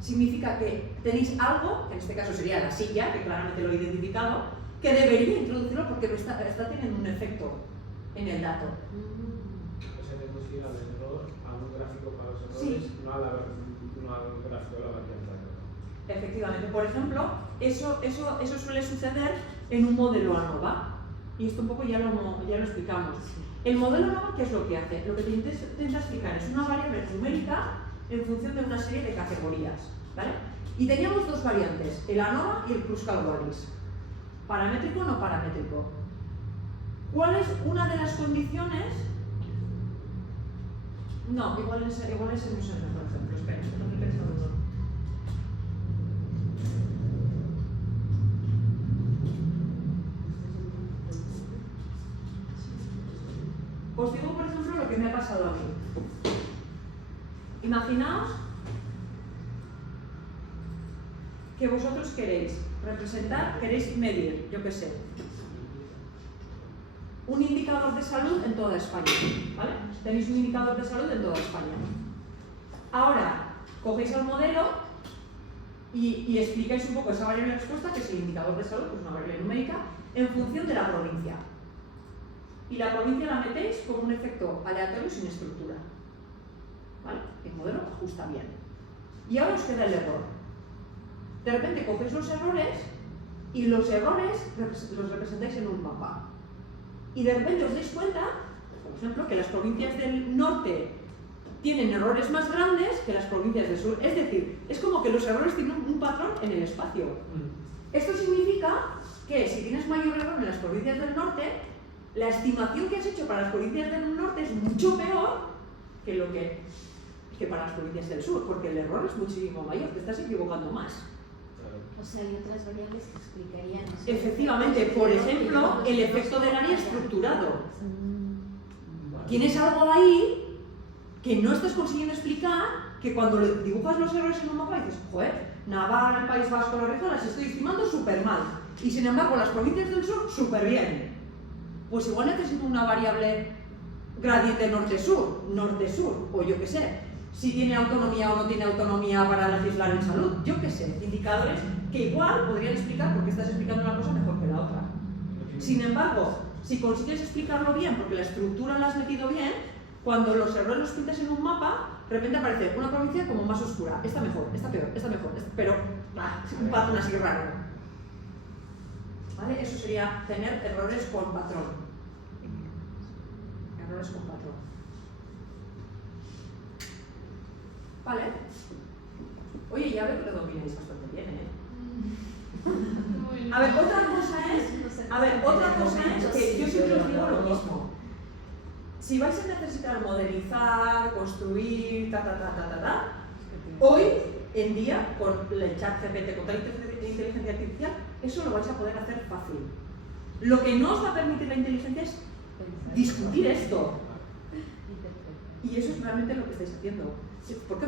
significa que tenéis algo, que en este caso sería la silla, que claramente lo he identificado, que debería introducirlo porque está teniendo un efecto en el dato. o sea, tenemos que ir al error, a un gráfico para los errores, Sí. no al gráfico de la varianza. Efectivamente, por ejemplo, eso suele suceder en un modelo ANOVA, y esto un poco ya lo explicamos. El modelo ANOVA, ¿qué es lo que hace? Lo que te intenta explicar es una variable numérica en función de una serie de categorías, ¿vale? Y teníamos dos variantes, el ANOVA y el pluscalvalis, paramétrico o no paramétrico. ¿Cuál es una de las condiciones? No, igual ese no es el mejor ejemplo, espera, tengo que pensar uno. Os digo, por ejemplo, lo que me ha pasado a mí. Imaginaos que vosotros queréis representar, queréis medir, yo qué sé, un indicador de salud en toda España, ¿vale? Tenéis un indicador de salud en toda España. Ahora, cogéis el modelo y explicáis un poco esa variable de respuesta, que es el indicador de salud, que es una variable numérica, en función de la provincia. Y la provincia la metéis como un efecto aleatorio sin estructura. ¿Vale? El modelo ajusta bien. Y ahora os queda el error. De repente cogéis los errores y los errores los representáis en un mapa. Y de repente os dais cuenta, por ejemplo, que las provincias del norte tienen errores más grandes que las provincias del sur. Es decir, es como que los errores tienen un patrón en el espacio. Esto significa que si tienes mayor error en las provincias del norte, la estimación que has hecho para las provincias del norte es mucho peor que para las provincias del sur, porque el error es muchísimo mayor, te estás equivocando más. O sea, hay otras variables que explicarían eso. Efectivamente, por ejemplo, el efecto del área estructurado. Tienes algo ahí que no estás consiguiendo explicar, que cuando dibujas los errores en un mapa dices, joder, Navarra, el País Vasco, La Rioja, las estoy estimando súper mal. Y sin embargo, las provincias del sur, súper bien. Pues igual necesito una variable gradiente norte-sur, norte-sur, o yo qué sé. Si tiene autonomía o no tiene autonomía para legislar en salud, yo qué sé. Indicadores que igual podrían explicar por qué estás explicando una cosa mejor que la otra. Sin embargo, si consigues explicarlo bien, porque la estructura la has metido bien, cuando los errores los pintas en un mapa, de repente aparece una provincia como más oscura. Esta mejor, esta peor, esta mejor, pero un patrón así raro. ¿Vale? Eso sería tener errores con patrón. Errores con patrón. ¿Vale? Oye, ya veo que lo domináis bastante bien, ¿eh? A ver, otra cosa es que yo siempre os digo lo mismo. Si vais a necesitar modelizar, construir, hoy en día, con el chat GPT, con la inteligencia artificial, eso lo vais a poder hacer fácil. Lo que no os va a permitir la inteligencia es discutir esto. Y eso es realmente lo que estáis haciendo. ¿Por qué